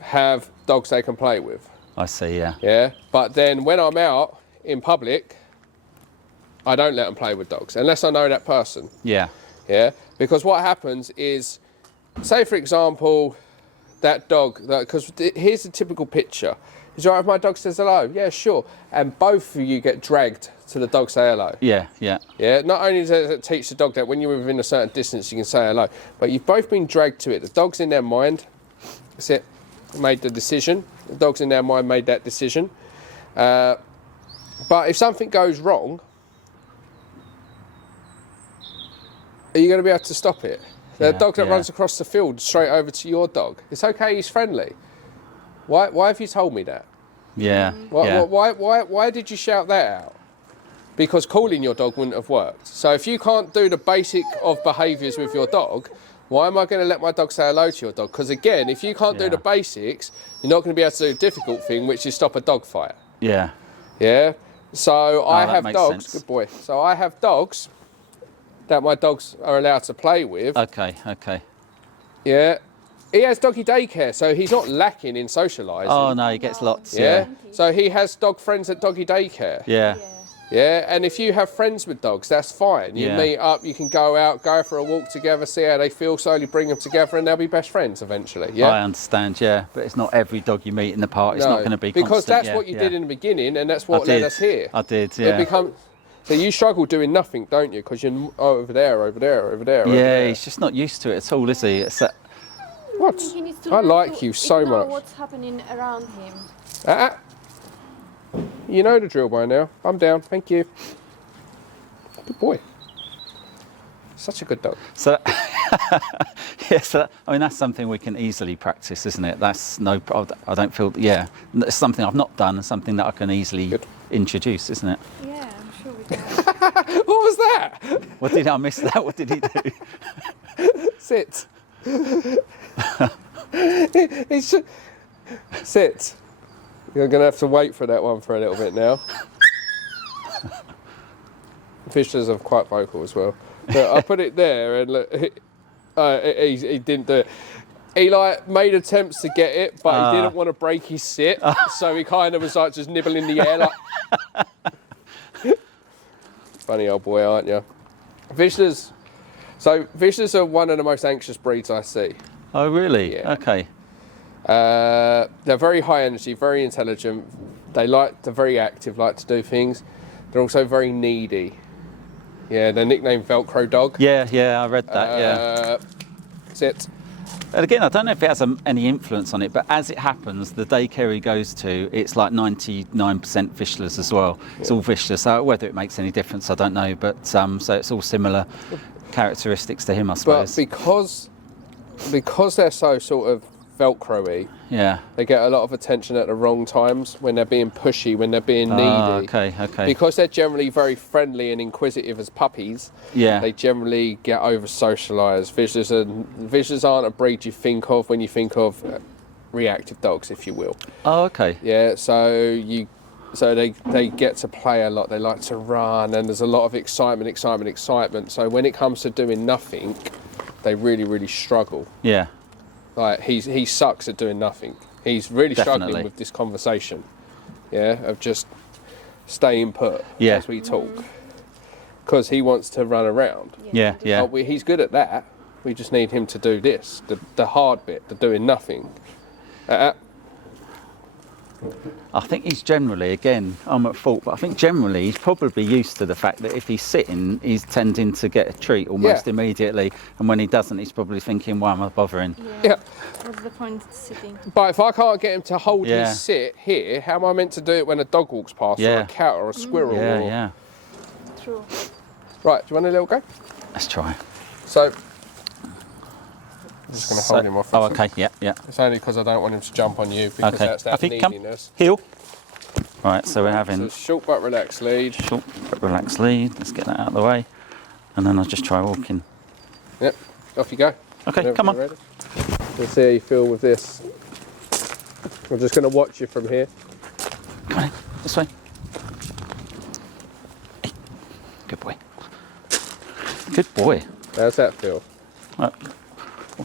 have dogs they can play with. I see. Yeah. Yeah. But then when I'm out in public, I don't let them play with dogs unless I know that person. Yeah. Yeah. Because what happens is, say for example, that dog. Because here's a typical picture. Is it all right if my dog says hello? Yeah, sure. And both of you get dragged to the dog say hello. Yeah. Yeah. Yeah, not only does it teach the dog that when you're within a certain distance you can say hello, but you've both been dragged to it. The dog's in their mind, that's it, made the decision. The dog's in their mind made that decision. But if something goes wrong, are you going to be able to stop it? The Yeah, dog that yeah. runs across the field straight over to your dog, it's okay, he's friendly. Why have you told me that? Yeah. Why did you shout that out? Because calling your dog wouldn't have worked. So if you can't do the basic of behaviours with your dog, why am I going to let my dog say hello to your dog? Because again, if you can't do Yeah. the basics, you're not going to be able to do the difficult thing, which is stop a dog fight. Yeah. Yeah? So I that have makes dogs, sense. good boy. So I have dogs that my dogs are allowed to play with. Okay. Yeah? He has doggy daycare, so he's not lacking in socialising. Oh no, he gets lots. Yeah? Yeah. So he has dog friends at doggy daycare. Yeah. Yeah, and if you have friends with dogs, that's fine. You Yeah. meet up, you can go out, go for a walk together, see how they feel, slowly bring them together, and they'll be best friends eventually. Yeah, I understand. Yeah, but it's not every dog you meet in the park. It's not going to be because constant. that's Yeah, what you yeah. did in the beginning, and that's what I led did. us here. I did. It Yeah. so you struggle doing nothing, don't you? Because you're over there, over there, over there. over Yeah, there. he's just not used to it at all, is he? It's What? He needs to I learn like to you so ignore much. what's happening around him. Ah, you know the drill by now. I'm down. Thank you. Good boy. Such a good dog. so. Yeah, so I mean that's something we can easily practice, isn't it? That's no. I don't feel. Yeah, it's something I've not done, and something that I can easily Good. introduce, isn't it? Yeah, I'm sure we can. What was that? What did I miss that? What did he do? Sit. It's just, sit. You're going to have to wait for that one for a little bit now. Vizslas are quite vocal as well. But I put it there and look, he didn't do it. He like made attempts to get it, but he didn't want to break his sit, so he kind of was like just nibbling the air like. Funny old boy, aren't you? Vizslas. So Vizslas are one of the most anxious breeds I see. Oh really? Yeah. Okay. They're very high energy, very intelligent. They're very active, like to do things. They're also very needy. Yeah, they're nicknamed Velcro Dog. Yeah, I read that. Yeah. Sit. And again, I don't know if it has any influence on it, but as it happens, the daycare he goes to, it's like 99% Vizslas as well. It's all Vizsla, so whether it makes any difference, I don't know. But so it's all similar characteristics to him, I But suppose. because they're so sort of Velcro-y. Yeah. They get a lot of attention at the wrong times, when they're being pushy, when they're being needy. Okay, okay. Because they're generally very friendly and inquisitive as puppies, Yeah. they generally get over-socialised. Vizslas aren't a breed you think of when you think of reactive dogs, if you will. Oh, okay. Yeah, so they get to play a lot. They like to run, and there's a lot of excitement. So when it comes to doing nothing, they really, really struggle. Yeah. Like he sucks at doing nothing. He's really Definitely. struggling with this conversation. Yeah, of just staying put Yeah. as we talk, because he wants to run around. Yeah, yeah. But he's good at that. We just need him to do this, the hard bit, the doing nothing. I think he's generally, again, I'm at fault, but I think generally he's probably used to the fact that if he's sitting, he's tending to get a treat almost immediately. And when he doesn't, he's probably thinking, why am I bothering? Yeah. What's the point of sitting? But if I can't get him to hold Yeah. his sit here, how am I meant to do it when a dog walks past, or Yeah. a cat, or a squirrel? Yeah, or... yeah. True. Right, do you want a little go? Let's try. So, I'm just going to hold him off. Oh, okay, yeah, yeah. It's only because I don't want him to jump on you, because Okay, that's I that think come, neediness. heel. Right, so we're So having short but relaxed lead. short but relaxed lead. Let's get that out of the way. And then I'll just try walking. Yep, off you go. Okay, Whenever come you're on. ready. Let's see how you feel with this. I'm just going to watch you from here. Come on in, this way. Hey. Good boy. Good boy. How's that feel? Right.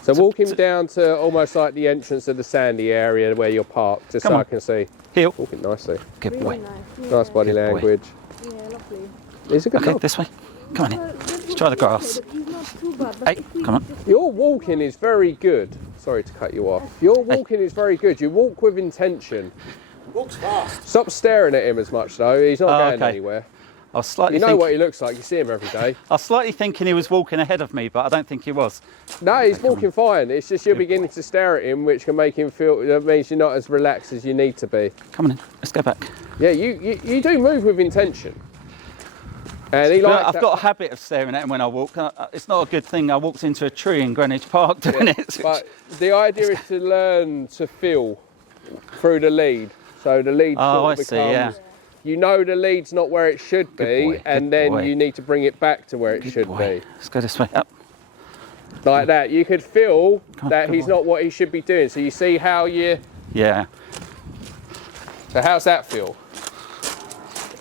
So walk him down to almost like the entrance of the sandy area where you're parked, just Come so on. I can see. Heel. Walking nicely. Good Really boy. nice. Nice body Good boy. language. Yeah, lovely. He's a good Okay, dog. this way. Come on in. Let's try the grass. He's not too bad, but Hey, if we come on. just- Your walking is very good. Sorry to cut you off. Your walking is very good. You walk with intention. Walks fast. Stop staring at him as much though. He's not Oh, going okay. anywhere. I was slightly You know think- what he looks like. You see him every day. I was slightly thinking he was walking ahead of me, but I don't think he was. No, he's walking fine. It's just you're beginning to stare at him, which can make him feel. That means you're not as relaxed as you need to be. Come on in. Let's go back. Yeah, you do move with intention. And he likes I've that. got a habit of staring at him when I walk. It's not a good thing. I walked into a tree in Greenwich Park doing it. But the idea is to learn to feel through the lead. So the lead Oh, sort I of see, becomes. yeah. You know the lead's not where it should Good be, boy, and good then boy. you need to bring it back to where it Good should boy. be. Let's go this way. Up. Like that. You could feel on, that come he's on. not what he should be doing. So you see how you. Yeah. So how's that feel?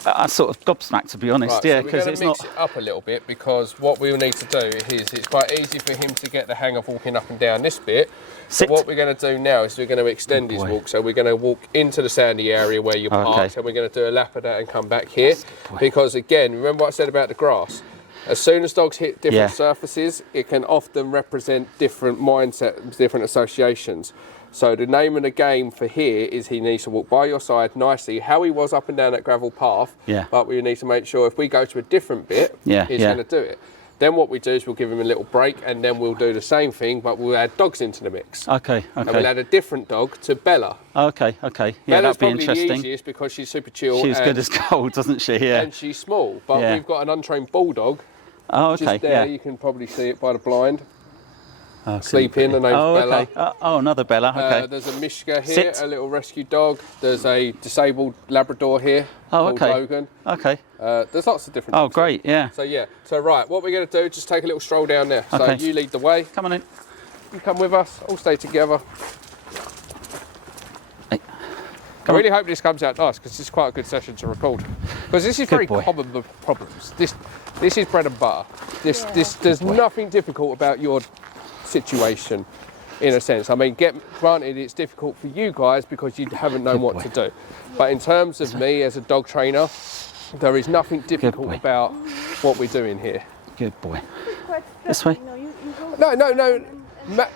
I sort of gobsmacked, to be honest. Right, Yeah, so we're because going it's to mix not. it up a little bit, because what we'll need to do is it's quite easy for him to get the hang of walking up and down this bit. Sit. But what we're going to do now is we're going to extend his boy. walk. So we're going to walk into the sandy area where you're Okay. parked, and we're going to do a lap of that and come back here. boy. Because again, remember what I said about the grass? As soon as dogs hit different Yeah. surfaces, it can often represent different mindsets, different associations. So the name of the game for here is he needs to walk by your side nicely, how he was up and down that gravel path. Yeah. But we need to make sure if we go to a different bit, Yeah, he's yeah. going to do it. Then what we do is we'll give him a little break, and then we'll do the same thing, but we'll add dogs into the mix. Okay, And we'll okay. add a different dog to Bella. Okay, okay. Yeah, Bella's that'd be probably the interesting. easiest because she's super chill She's and, good as gold, doesn't she? Yeah. and she's small. But Yeah. we've got an untrained bulldog Oh, okay. just there. Yeah. You can probably see it by the blind. Oh, Sleeping, the name's oh, Bella. okay. Oh, another Bella. Okay. There's a Mishka here, Sit. a little rescue dog. There's a disabled Labrador here Oh, called okay. Logan. Okay. There's lots of different Oh, dogs here. great. Yeah. So yeah, so right, what we're going to do, just take a little stroll down there. Okay. So you lead the way, Come on in. you come with us, all stay together. Hey. I Come on. really hope this comes out nice, because this is quite a good session to record. Because this is very boy. common with problems. This is bread and butter. There's boy. nothing difficult about your situation, in a sense. I mean, granted, it's difficult for you guys because you haven't known Good what boy. to do. But in terms of me as a dog trainer, there is nothing difficult boy. about what we're doing here. Good boy. It's quite This way. stressful, you know, you go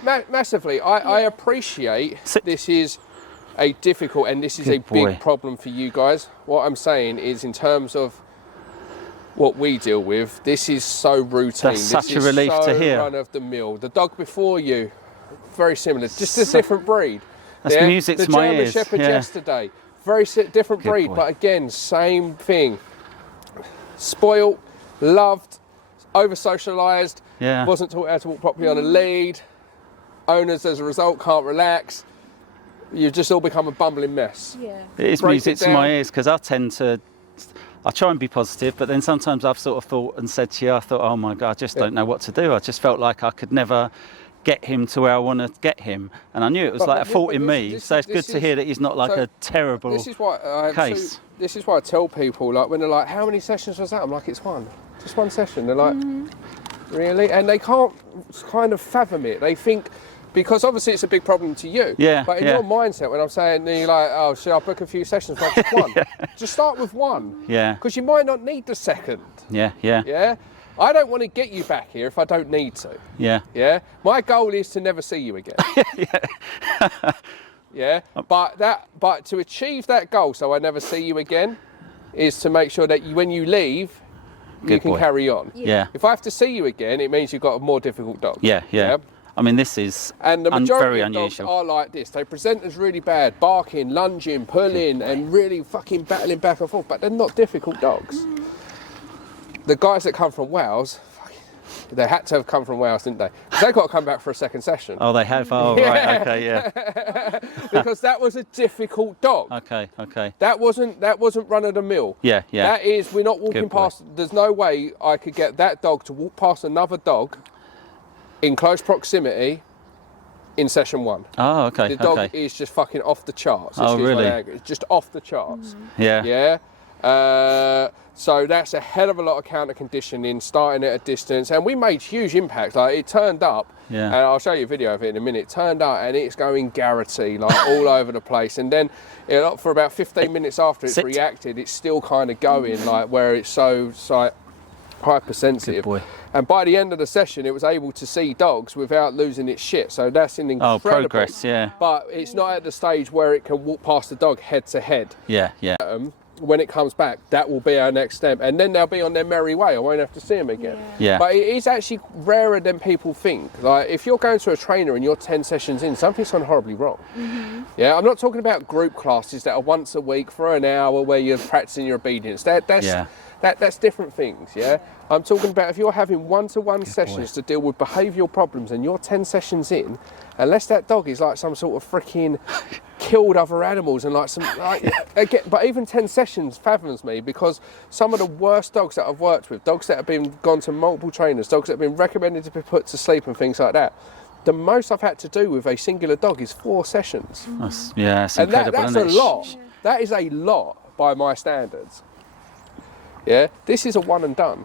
No. Massively. I appreciate Sit. this is a difficult and this is Good a boy. big problem for you guys. What I'm saying is, in terms of what we deal with, this is so routine. That's this such a is relief so to hear. run of the mill. The dog before you, very similar, just a different breed. That's music the to my German ears, Shepherd yeah. yesterday, very different Good breed, boy. but again, same thing. Spoilt, loved, over socialised, Yeah. wasn't taught how to walk properly on a lead. Owners, as a result, can't relax. You've just all become a bumbling mess. Yeah. It is Break music it to my down. ears because I try and be positive, but then sometimes I've sort of thought and said to you, I thought, oh my God, I just don't know what to do. I just felt like I could never get him to where I want to get him. And I knew it was like a fault in me. So it's good to hear that he's not like a terrible This is why case. this is why I tell people, like, when they're like, how many sessions was that? I'm like, it's one. Just one session. They're like, really? And they can't kind of fathom it. They think, because obviously it's a big problem to you. Yeah, But in yeah. your mindset, when I'm saying, you're like, oh, should I book a few sessions? Like, just one. Just start with one. Yeah. Because you might not need the second. Yeah, yeah, Yeah? I don't want to get you back here if I don't need to. yeah. Yeah? My goal is to never see you again. Yeah? But to achieve that goal, so I never see you again, is to make sure that when you leave, you Good can boy. carry on. Yeah, If I have to see you again, it means you've got a more difficult dog. yeah, yeah. I mean, this is And the very majority of dogs unusual. are like this. They present as really bad, barking, lunging, pulling, and really fucking battling back and forth, but they're not difficult dogs. The guys that come from Wales, they had to have come from Wales, didn't they? 'Cause they got to come back for a second session. Oh, they have? Oh, right, okay, yeah. Because that was a difficult dog. Okay, okay. That wasn't run of the mill. Yeah, yeah. That is, we're not walking Good boy. past. There's no way I could get that dog to walk past another dog in close proximity in session one. Oh, okay, The dog okay. is just fucking off the charts. Oh, Excuse my really? language. It's just off the charts. Yeah. Yeah. So that's a hell of a lot of counter conditioning, starting at a distance, and we made huge impact. Like, it turned up, Yeah. and I'll show you a video of it in a minute. It turned up, and it's going Garrity, like all over the place. And then, for about 15 minutes after it's Sit. reacted, it's still kind of going, like where it's so like hypersensitive. Good boy. And by the end of the session, it was able to see dogs without losing its shit. So that's an Oh, incredible progress, yeah. But it's not at the stage where it can walk past the dog head to head. Yeah, yeah. When it comes back, that will be our next step, and then they'll be on their merry way. I won't have to see them again. Yeah. But it is actually rarer than people think. Like, if you're going to a trainer and you're 10 sessions in, something's gone horribly wrong. Yeah, I'm not talking about group classes that are once a week for an hour where you're practicing your obedience. That's different things. Yeah, I'm talking about if you're having one-to-one sessions to deal with behavioural problems and you're 10 sessions in, unless that dog is like some sort of freaking killed other animals and like some again, but even 10 sessions fathoms me, because some of the worst dogs that I've worked with, dogs that have been gone to multiple trainers, dogs that have been recommended to be put to sleep and things like that, the most I've had to do with a singular dog is 4 sessions. That's And incredible, that's isn't a it? lot. That is a lot by my standards. Yeah, this is a one and done.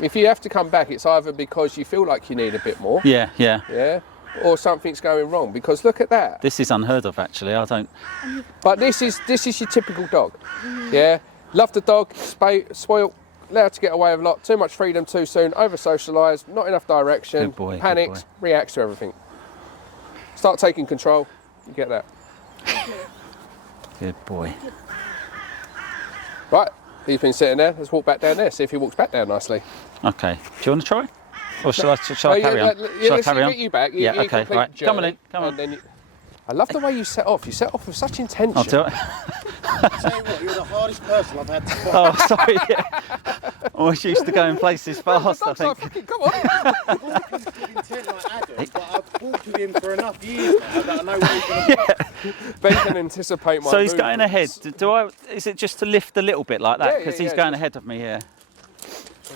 If you have to come back, it's either because you feel like you need a bit more, Yeah, yeah. yeah, or something's going wrong. Because look at that. This is unheard of, actually. I don't... But this is your typical dog. Yeah, love the dog, spoiled, allowed to get away with a lot, too much freedom too soon, over socialised, not enough direction, Good boy, good panics, boy. reacts to everything. Start taking control, you get that. Good boy. Right, he's been sitting there. Let's walk back down there, see if he walks back down nicely. Okay. Do you want to try? Or shall I carry on? Yeah, Shall I let's carry on? get you back. Yeah, you okay, complete right. the Come on journey, in, come on. and then I love the way you set off. You set off with such intention. I'll do it. Tell you what, you're the hardest person I've had to find. Oh, sorry. Yeah. Always used to go in places fast, I Dog's like, think. fucking, come on. Intent like Adam, but I've walked with him for enough years now that I know what he's going to do. Ben can anticipate my So he's going ahead. movements. Is it just to lift a little bit like that? Yeah, Because yeah, he's yeah, going just- ahead of me here.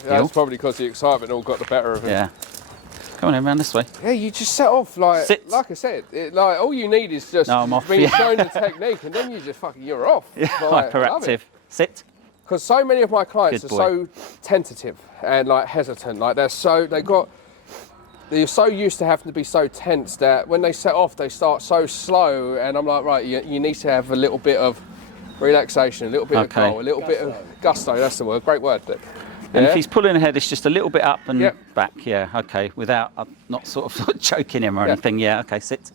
That's probably because the excitement all got the better of him. Yeah. Come on in, round this way. Yeah, you just set off like Sit. I said. Like all you need is just No, I'm off, being yeah. shown the technique, and then you just you're off. Yeah, hyperactive. Sit. Because so many of my clients Good are boy. so tentative and like hesitant. Like they're so used to having to be so tense that when they set off, they start so slow. And I'm like, right, you need to have a little bit of relaxation, a little bit of Okay. go, a little bit of gusto. That's the word. Great word. And Yeah? if he's pulling ahead, it's just a little bit up and Yep. back. Yeah, okay. Without not sort of choking him or Yeah. anything. Yeah, okay, sit.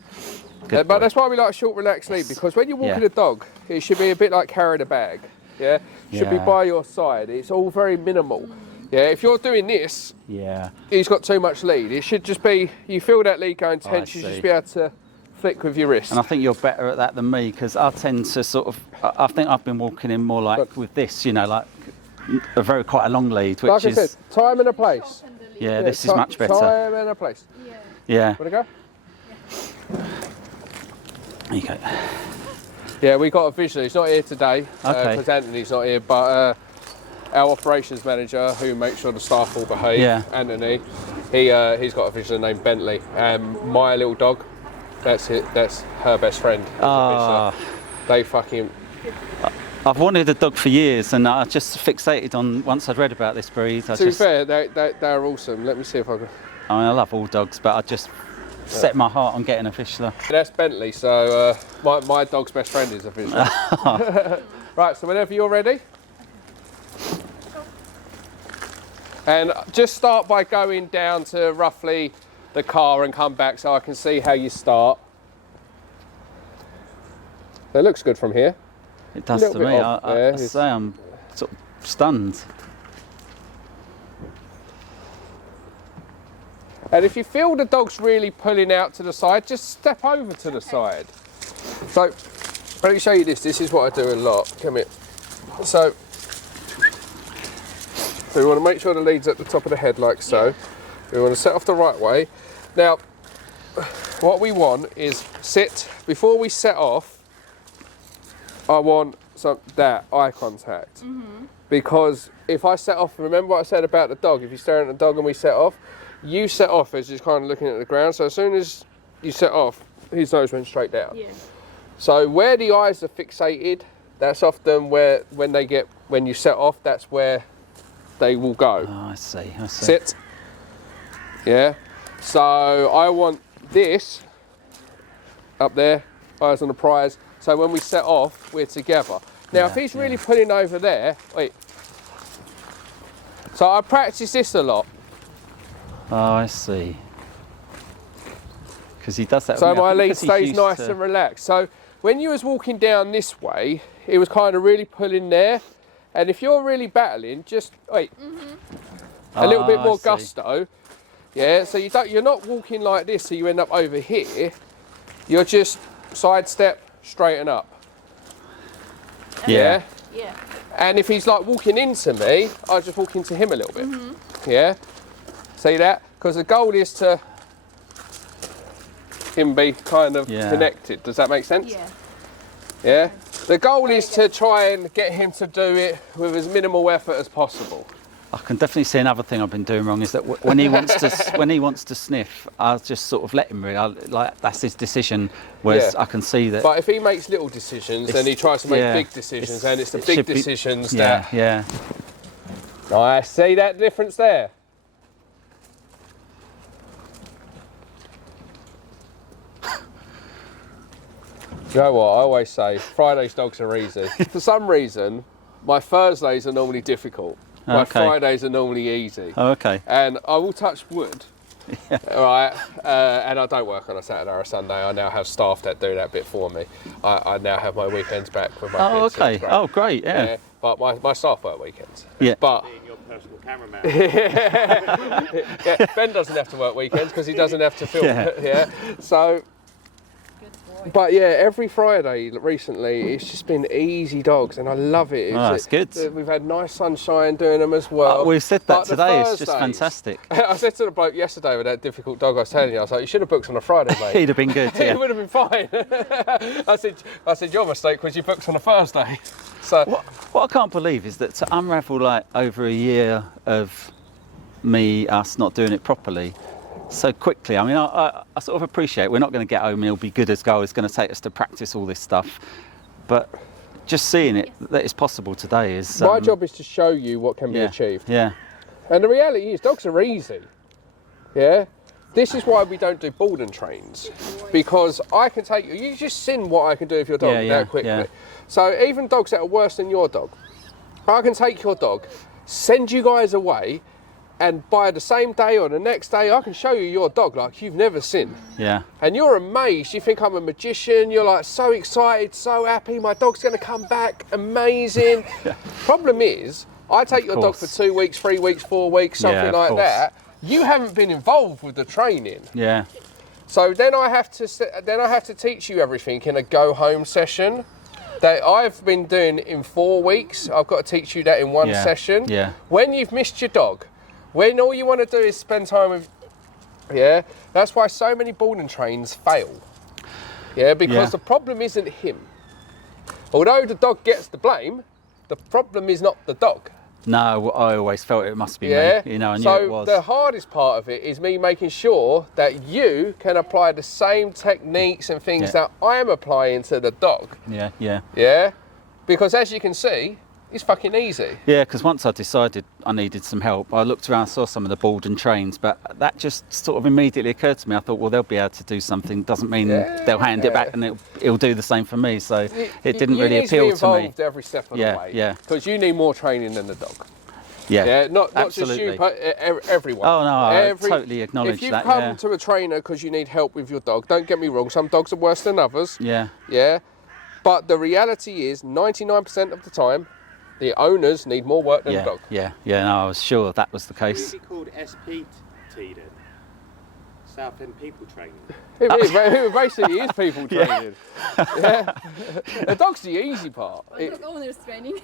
Good But boy. that's why we like a short, relaxed lead, because when you're walking Yeah. a dog, it should be a bit like carrying a bag. Yeah, should be Yeah. by your side. It's all very minimal. Yeah, if you're doing this, Yeah. he's got too much lead. It should just be, you feel that lead going tense, you should see. just be able to flick with your wrist. And I think you're better at that than me, because I tend to sort of, I think I've been walking in more like with this, you know, like quite a long lead, which Like I is, said, time and a place. yeah, this is much better. Time and a place. Yeah. Want to go? There you go. Yeah, we got a Vizsla. He's not here today Okay. because Anthony's not here, but our operations manager, who makes sure the staff all behave, Yeah. Anthony, he's got a Vizsla named Bentley, and my little dog, that's her best friend. is a Ah. Vizsla. They fucking. I've wanted a dog for years, and I just fixated on once I'd read about this breed. To be fair, they're awesome. Let me see if I can. I mean, I love all dogs, but I just set my heart on getting a Vizsla. That's Bentley, so my dog's best friend is a Vizsla. Right, so whenever you're ready. And just start by going down to roughly the car and come back so I can see how you start. It looks good from here. It does Little to bit me. off I there. say I'm sort of stunned. And if you feel the dog's really pulling out to the side, just step over to the side. So, let me show you this. This is what I do a lot. Come here. So we want to make sure the lead's at the top of the head like so. We want to set off the right way. Now, what we want is sit, before we set off, I want that eye contact. Because if I set off, remember what I said about the dog, if you're staring at the dog and we set off, you set off as just kind of looking at the ground, so as soon as you set off, his nose went straight down. Yeah. So where the eyes are fixated, that's often where, when you set off, that's where they will go. Oh, I see. Sit. Yeah. So I want this up there, eyes on the prize, so when we set off, we're together. Now, if he's really pulling over there, wait. So I practice this a lot. Oh, I see. Because he does that. So with me. I my think lead because he's stays used nice to- and relaxed. So when you was walking down this way, it was kind of really pulling there. And if you're really battling, just wait. A little bit Ah, I more see. gusto. Yeah, so you're not walking like this so you end up over here. You're just sidestep, straighten up. Yeah. Yeah. And if he's like walking into me, I just walk into him a little bit. Yeah? See that? Because the goal is to him be kind of Yeah. connected. Does that make sense? Yeah. Yeah? The goal is to try and get him to do it with as minimal effort as possible. I can definitely see another thing I've been doing wrong is that when he wants to when he wants to sniff, I'll just sort of let him really. Like that's his decision. Whereas Yeah. I can see that. But if he makes little decisions, then he tries to make big decisions, and it's the it big should be- decisions yeah, that... yeah. I see that difference there. You know what, I always say, Friday's dogs are easy. For some reason, my Thursdays are normally difficult. My Okay. Fridays are normally easy. Oh, okay. And I will touch wood, right? And I don't work on a Saturday or a Sunday. I now have staff that do that bit for me. I now have my weekends back with my Oh, kids. so okay. it's great. Oh, great. Yeah. But my staff work weekends. Yeah. But Being your personal cameraman. yeah, Ben doesn't have to work weekends because he doesn't have to film. Yeah. Yeah. So, but yeah, every Friday recently, it's just been easy dogs, and I love it. Oh, that's good. We've had nice sunshine doing them as well. We've said that But the today. It's just Thursdays- fantastic. I said to the bloke yesterday with that difficult dog I was telling you, I was like, you should have booked on a Friday, mate. He'd have been good. It Yeah. would have been fine. I said, your mistake was you booked on a Thursday. So, What I can't believe is that to unravel like over a year of us not doing it properly so quickly. I mean, I sort of appreciate we're not going to get home and he'll be good as gold. It's going to take us to practice all this stuff, but just seeing it that it's possible today is my job is to show you what can be yeah, achieved. Yeah, And the reality is, dogs are easy. Yeah? This is why we don't do boarding trains. Because I can take you, you just seen what I can do with your dog that quickly. yeah. So even dogs that are worse than your dog, I can take your dog, send you guys away, and by the same day or the next day, I can show you your dog like you've never seen. yeah. And you're amazed, you think I'm a magician, you're like so excited, so happy, my dog's gonna come back, amazing. Problem is, I take your dog for course. 2 weeks, 3 weeks, 4 weeks, Yeah, something of like course. that. You haven't been involved with the training. Yeah. So then I have to teach you everything in a go home session that I've been doing in 4 weeks. I've got to teach you that in one Yeah, session. yeah. When you've missed your dog, when all you want to do is spend time with, yeah, that's why so many boarding trains fail. Yeah, because Yeah. the problem isn't him. Although the dog gets the blame, the problem is not the dog. No, I always felt it must be Yeah. me. You know, I knew so it was. the hardest part of it is me making sure that you can apply the same techniques and things Yeah. that I'm applying to the dog. Yeah, yeah. Yeah. Because as you can see, it's fucking easy. Yeah, because once I decided I needed some help, I looked around, saw some of the board and trains, but that just sort of immediately occurred to me. I thought, well, they'll be able to do something. Doesn't mean they'll hand it back and it'll do the same for me. So it didn't really appeal to me. You need to be involved every step of the way. Yeah. Because you need more training than the dog. Yeah, Yeah, not absolutely. just you, but everyone. Oh, no, I totally acknowledge If you that, come yeah. to a trainer because you need help with your dog, don't get me wrong, some dogs are worse than others. Yeah, Yeah. But the reality is 99% of the time, the owners need more work than the dog. yeah. No, I was sure that was the case. Would it be called SPT then? Southend People Training. It basically is people training. Yeah. The dog's the easy part. Dog owners training.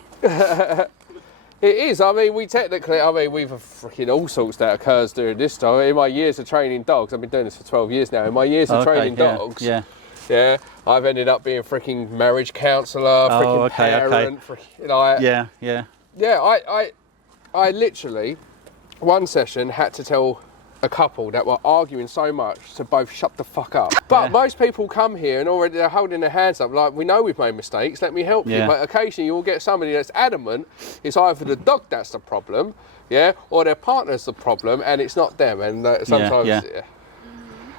It is. I mean, we've freaking all sorts that occurs during this time. In my years of training dogs, I've been doing this for 12 years now. In my years of training dogs, yeah, I've ended up being freaking marriage counsellor, freaking parent, freaking, like, yeah. I literally, one session had to tell a couple that were arguing so much to both shut the fuck up. But most people come here and already they're holding their hands up like, we know we've made mistakes, let me help you. But occasionally you'll get somebody that's adamant it's either the dog that's the problem, yeah, or their partner's the problem and it's not them. And sometimes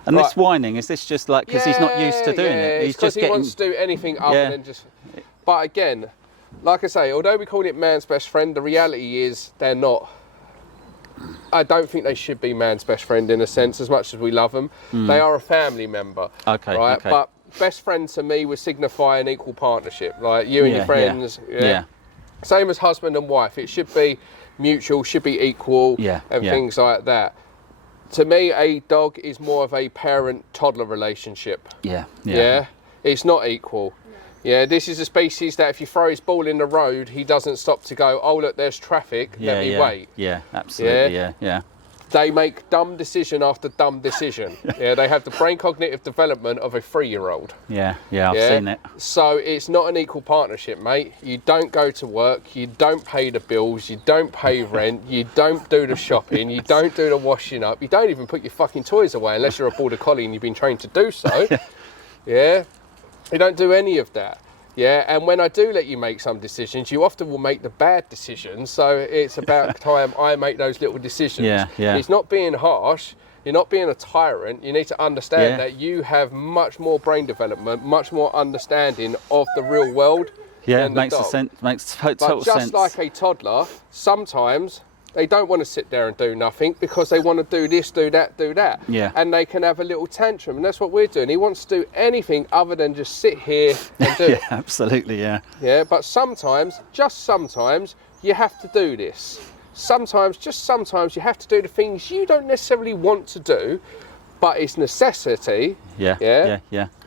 And this whining, is this just like because he's not used to doing it? He's because just he wants to do anything other than just. But again, like I say, although we call it man's best friend, the reality is they're not. I don't think they should be man's best friend in a sense, as much as we love them. They are a family member, right? But best friend to me would signify an equal partnership, like you and your friends. Same as husband and wife. It should be mutual, should be equal, and things like that. To me, a dog is more of a parent-toddler relationship. Yeah. It's not equal. Yeah, this is a species that if you throw his ball in the road, he doesn't stop to go, oh, look, there's traffic, let me wait. Yeah, absolutely, yeah. They make dumb decision after dumb decision. Yeah, they have the brain cognitive development of a 3-year-old. Yeah, I've seen it. So it's not an equal partnership, mate. You don't go to work, you don't pay the bills, you don't pay rent, you don't do the shopping, you don't do the washing up, you don't even put your fucking toys away unless you're a border collie and you've been trained to do so. Yeah. You don't do any of that, yeah? And when I do let you make some decisions, you often will make the bad decisions, so it's about time I make those little decisions. Yeah. It's not being harsh, you're not being a tyrant, you need to understand that you have much more brain development, much more understanding of the real world. Yeah, than the makes dog. sense, makes total But sense. just like a toddler, sometimes they don't want to sit there and do nothing because they want to do this, do that. Yeah. And they can have a little tantrum, and that's what we're doing. He wants to do anything other than just sit here and do it. Absolutely, yeah. Yeah, but sometimes, just sometimes, you have to do this. Sometimes, just sometimes, you have to do the things you don't necessarily want to do, but it's necessity. Yeah.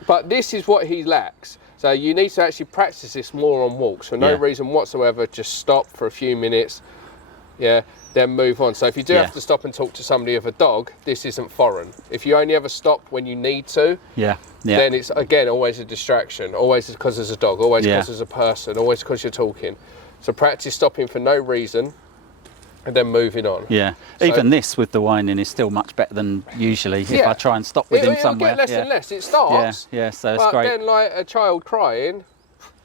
But this is what he lacks. So you need to actually practice this more on walks for no reason whatsoever. Just stop for a few minutes. Yeah, then move on. So if you do have to stop and talk to somebody of a dog, this isn't foreign. If you only ever stop when you need to, then it's, again, always a distraction. Always because there's a dog, always because there's a person, always because you're talking. So practice stopping for no reason and then moving on. Yeah, So, even this with the whining is still much better than usually if I try and stop with him somewhere. It'll get less and less. It starts. Yeah, so it's but great. then, like a child crying,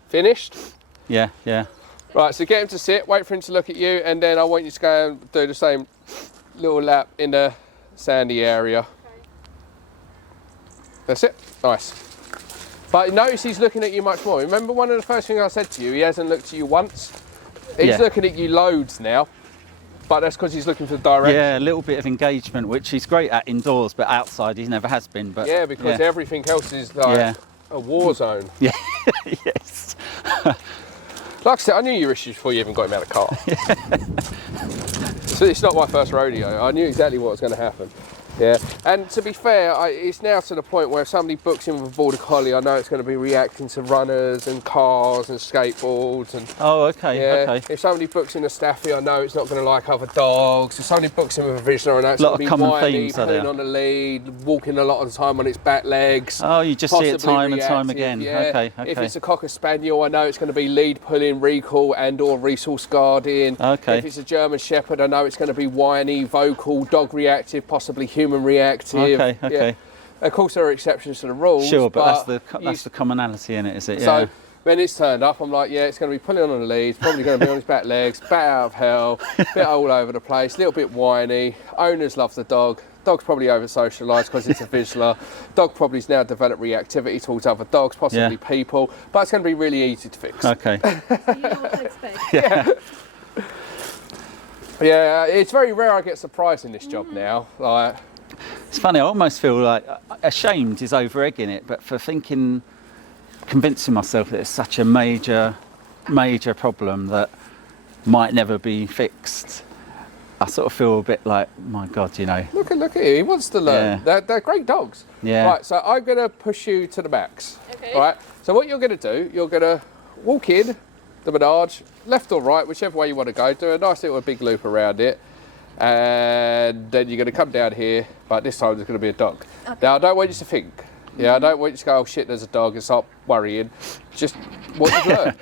finished. Yeah. Right, so get him to sit, wait for him to look at you, and then I want you to go and do the same little lap in the sandy area. That's it. Nice. But notice he's looking at you much more. Remember one of the first things I said to you, he hasn't looked at you once. He's looking at you loads now, but that's because he's looking for direction. Yeah, a little bit of engagement, which he's great at indoors, but outside he never has been. But yeah, because everything else is like a war zone. Yeah, yes. Like I said, I knew your issues before you even got him out of the car. So it's not my first rodeo. I knew exactly what was going to happen. Yeah, and to be fair, it's now to the point where if somebody books in with a border collie, I know it's going to be reacting to runners and cars and skateboards and. Oh, okay, Yeah. okay. If somebody books in a staffy, I know it's not going to like other dogs. If somebody books in with a Vizsla, I know it's Lot going of to be common whiny, themes, are pulling there? on the lead, walking a lot of the time on its back legs. Oh, you just see it possibly time and time reactive, again. Yeah. Okay, If okay. it's a Cocker Spaniel, I know it's going to be lead pulling, recall and or resource guarding. Okay. If it's a German Shepherd, I know it's going to be whiny, vocal, dog reactive, possibly human reactive. Okay, okay. Yeah. Of course, there are exceptions to the rules. Sure, but you- that's the commonality in it, is it? So Yeah. when it's turned up, I'm like, yeah, it's going to be pulling on the lead, it's probably going to be on his back legs, bat out of hell, bit all over the place, a little bit whiny. Owners love the dog. Dog's probably over socialised because it's a Vizsla. Dog probably's now developed reactivity towards other dogs, possibly Yeah. people, but it's going to be really easy to fix. Okay. You know what to expect. Yeah, it's very rare I get surprised in this job now. Like, It's funny, I almost feel like ashamed is over egging it, but for convincing myself that it's such a major problem that might never be fixed, I sort of feel a bit like, my God, you know. look at him, he wants to learn. Yeah. They're great dogs. Yeah. Right, so I'm going to push you to the max. Okay. Right, so what you're going to do, you're going to walk in the menage, left or right, whichever way you want to go, do a nice little big loop around it, and then you're going to come down here, but this time there's going to be a dog. Okay. Now, I don't want you to think. Yeah, I don't want you to go, oh shit, there's a dog, and start worrying. Just what you've learned.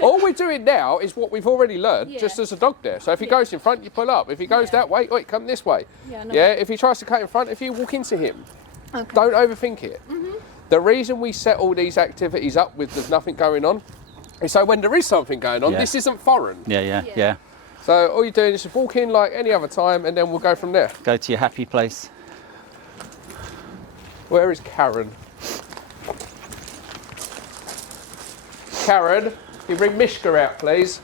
All we're doing now is what we've already learned, Yeah. just as a dog there. So if he goes in front, you pull up. If he goes that way, wait, come this way. Yeah, no. Yeah, if he tries to cut in front, if you walk into him, Okay. don't overthink it. The reason we set all these activities up with there's nothing going on is so when there is something going on, Yeah. this isn't foreign. Yeah. Yeah. So all you're doing is just walk in like any other time and then we'll go from there. Go to your happy place. Where is Karen? Karen, can you bring Mishka out, please?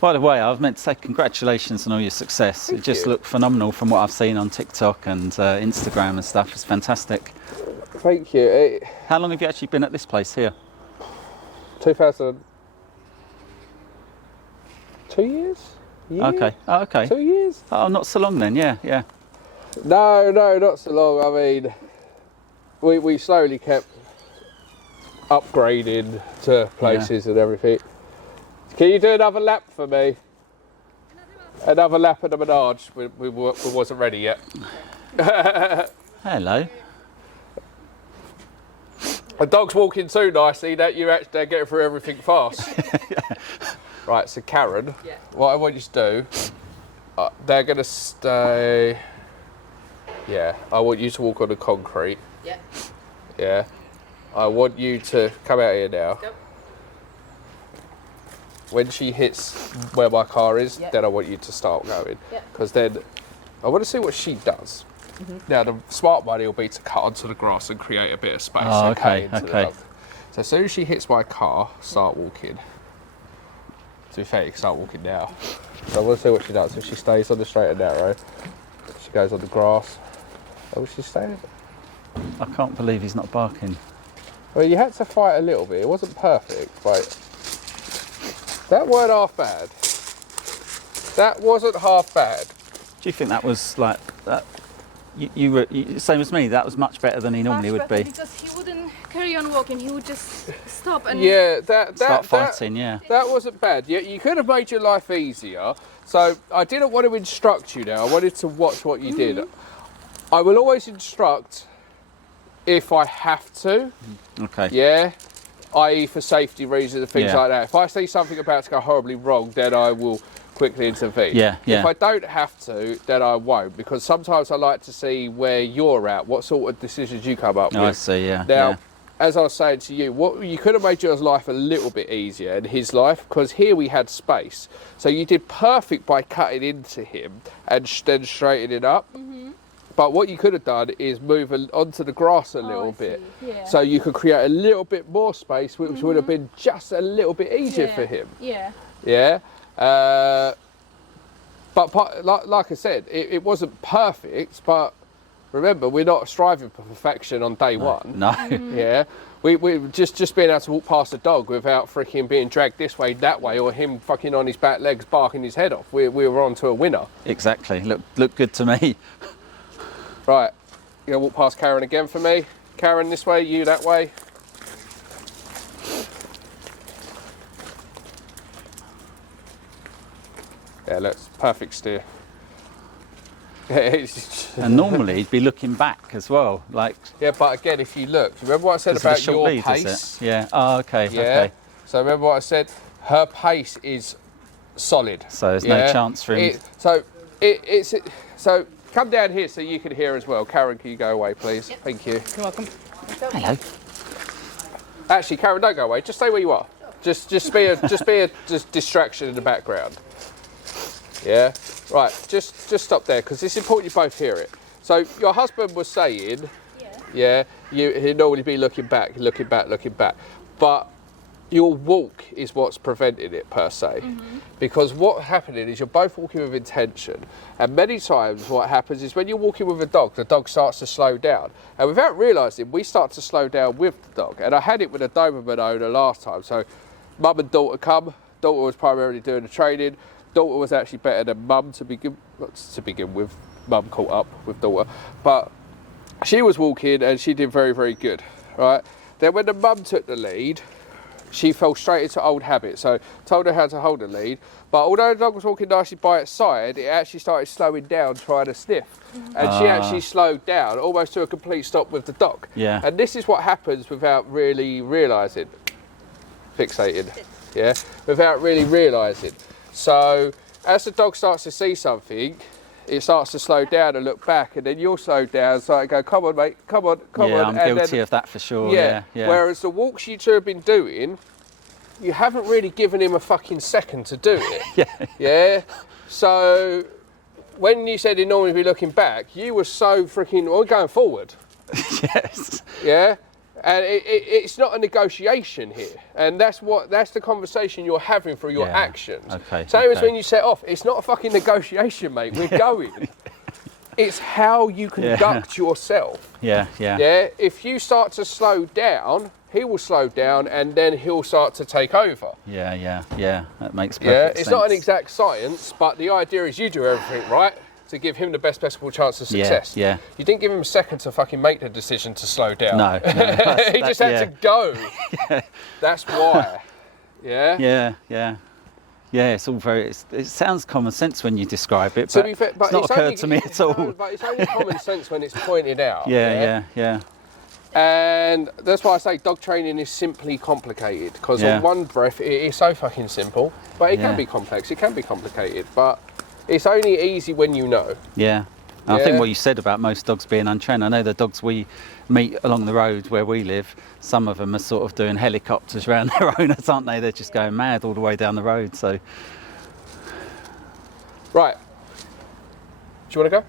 By the way, I was meant to say congratulations on all your success. Thank It just you. looked phenomenal from what I've seen on TikTok and Instagram and stuff. It's fantastic. Thank you. How long have you actually been at this place here? 2000. 2 years? Year? Okay. Oh, okay. 2 years? Oh, not so long then. Yeah. No, not so long. I mean, we slowly kept upgrading to places and everything. Can you do another lap for me? Another lap of the menage. We wasn't ready yet. Hello. The dog's walking too nicely that you actually they're getting through everything fast. Right, so Karen, what I want you to do, they're going to stay. Yeah, I want you to walk on the concrete. Yeah. Yeah. I want you to come out here now. Go. When she hits where my car is, Yeah. then I want you to start going. Yeah. Because then I want to see what she does. Now, the smart money will be to cut onto the grass and create a bit of space. Oh, and cut okay, into the okay. dog. So as soon as she hits my car, start walking. To be fair, you can start walking now. So I want to see what she does. If she stays on the straight and narrow, she goes on the grass. Oh, she's staying. I can't believe he's not barking. Well, you had to fight a little bit. It wasn't perfect, but that weren't half bad. That wasn't half bad. Do you think that was like that? You were same as me. That was much better than he normally Much would better be. because he wouldn't carry on walking. He would just stop and Yeah, that Start fighting. Yeah. That wasn't bad. You could have made your life easier. So I didn't want to instruct you now. I wanted to watch what you did. I will always instruct if I have to. Okay. Yeah. I.e. for safety reasons and things Yeah. like that. If I see something about to go horribly wrong, then I will quickly intervene. Yeah, yeah. If I don't have to, then I won't, because sometimes I like to see where you're at, what sort of decisions you come up Oh, I with. see. Yeah. Now, yeah. as I was saying to you, what you could have made your life a little bit easier and his life, because here we had space. So you did perfect by cutting into him and then straightening it up. But what you could have done is move onto the grass a little I bit, see, yeah. so you could create a little bit more space, which would have been just a little bit easier yeah. for him. Yeah. Yeah. Like I said, it wasn't perfect, but remember, we're not striving for perfection on day one. No. Yeah, we just being able to walk past a dog without freaking being dragged this way, that way, or him fucking on his back legs barking his head off. We were on to a winner. Exactly. Look good to me. Right, you're gonna walk past Karen again for me. Karen this way, you that way. Yeah, look, perfect steer. And normally he'd be looking back as well, like. Yeah, but again, if you look, remember what I said about your lead, pace? is it? Yeah. Oh, okay. Yeah. Okay. So remember what I said? Her pace is solid. So there's no chance for him. So come down here so you can hear as well. Karen, can you go away, please? Yep. Thank you. You're welcome. Hello. Actually, Karen, don't go away. Just stay where you are. Just be a distraction in the background. Yeah. Right. Just stop there because it's important you both hear it. So your husband was saying, yeah, he'd normally be looking back, but your walk is what's preventing it per se. Because what's happening is you're both walking with intention, and many times what happens is when you're walking with a dog, the dog starts to slow down, and without realising, we start to slow down with the dog. And I had it with a Doberman owner last time. So mum and daughter come. Daughter was primarily doing the training. Daughter was actually better than mum to begin with. Mum caught up with daughter, but she was walking and she did very, very good. Right. Then when the mum took the lead, she fell straight into old habits. So told her how to hold the lead, but although the dog was walking nicely by its side, it actually started slowing down, trying to sniff, and she actually slowed down almost to a complete stop with the dog. Yeah. And this is what happens without really realising. Fixated. Yeah. Without really realising. So as the dog starts to see something, it starts to slow down and look back, and then you'll slow down, so I go, come on mate, come on. Yeah, I'm and guilty then, of that for sure. yeah. Whereas the walks you two have been doing, you haven't really given him a fucking second to do it. Yeah. So when you said he'd normally be looking back, you were so freaking, well, going forward. Yes. Yeah. And it's not a negotiation here, and that's the conversation you're having through your actions. Okay. Same as when you set off. It's not a fucking negotiation, mate. We're going. It's how you conduct yourself. Yeah. Yeah. If you start to slow down, he will slow down, and then he'll start to take over. Yeah. That makes perfect sense. It's not an exact science, but the idea is you do everything right to give him the best possible chance of success. Yeah. You didn't give him a second to fucking make the decision to slow down. No. He just had to go. That's why. Yeah. Yeah, it's all very. It sounds common sense when you describe it, To but be fair, it's not occurred to me at all. No, but it's only common sense when it's pointed out. Yeah. And that's why I say dog training is simply complicated, because Yeah. on one breath it is so fucking simple, but it Yeah. can be complex, it can be complicated, but it's only easy when you know. Yeah. And I think Yeah. what you said about most dogs being untrained, I know the dogs we meet along the road where we live, some of them are sort of doing helicopters around their owners, aren't they? They're just going mad all the way down the road. So, Right. Do you want to go?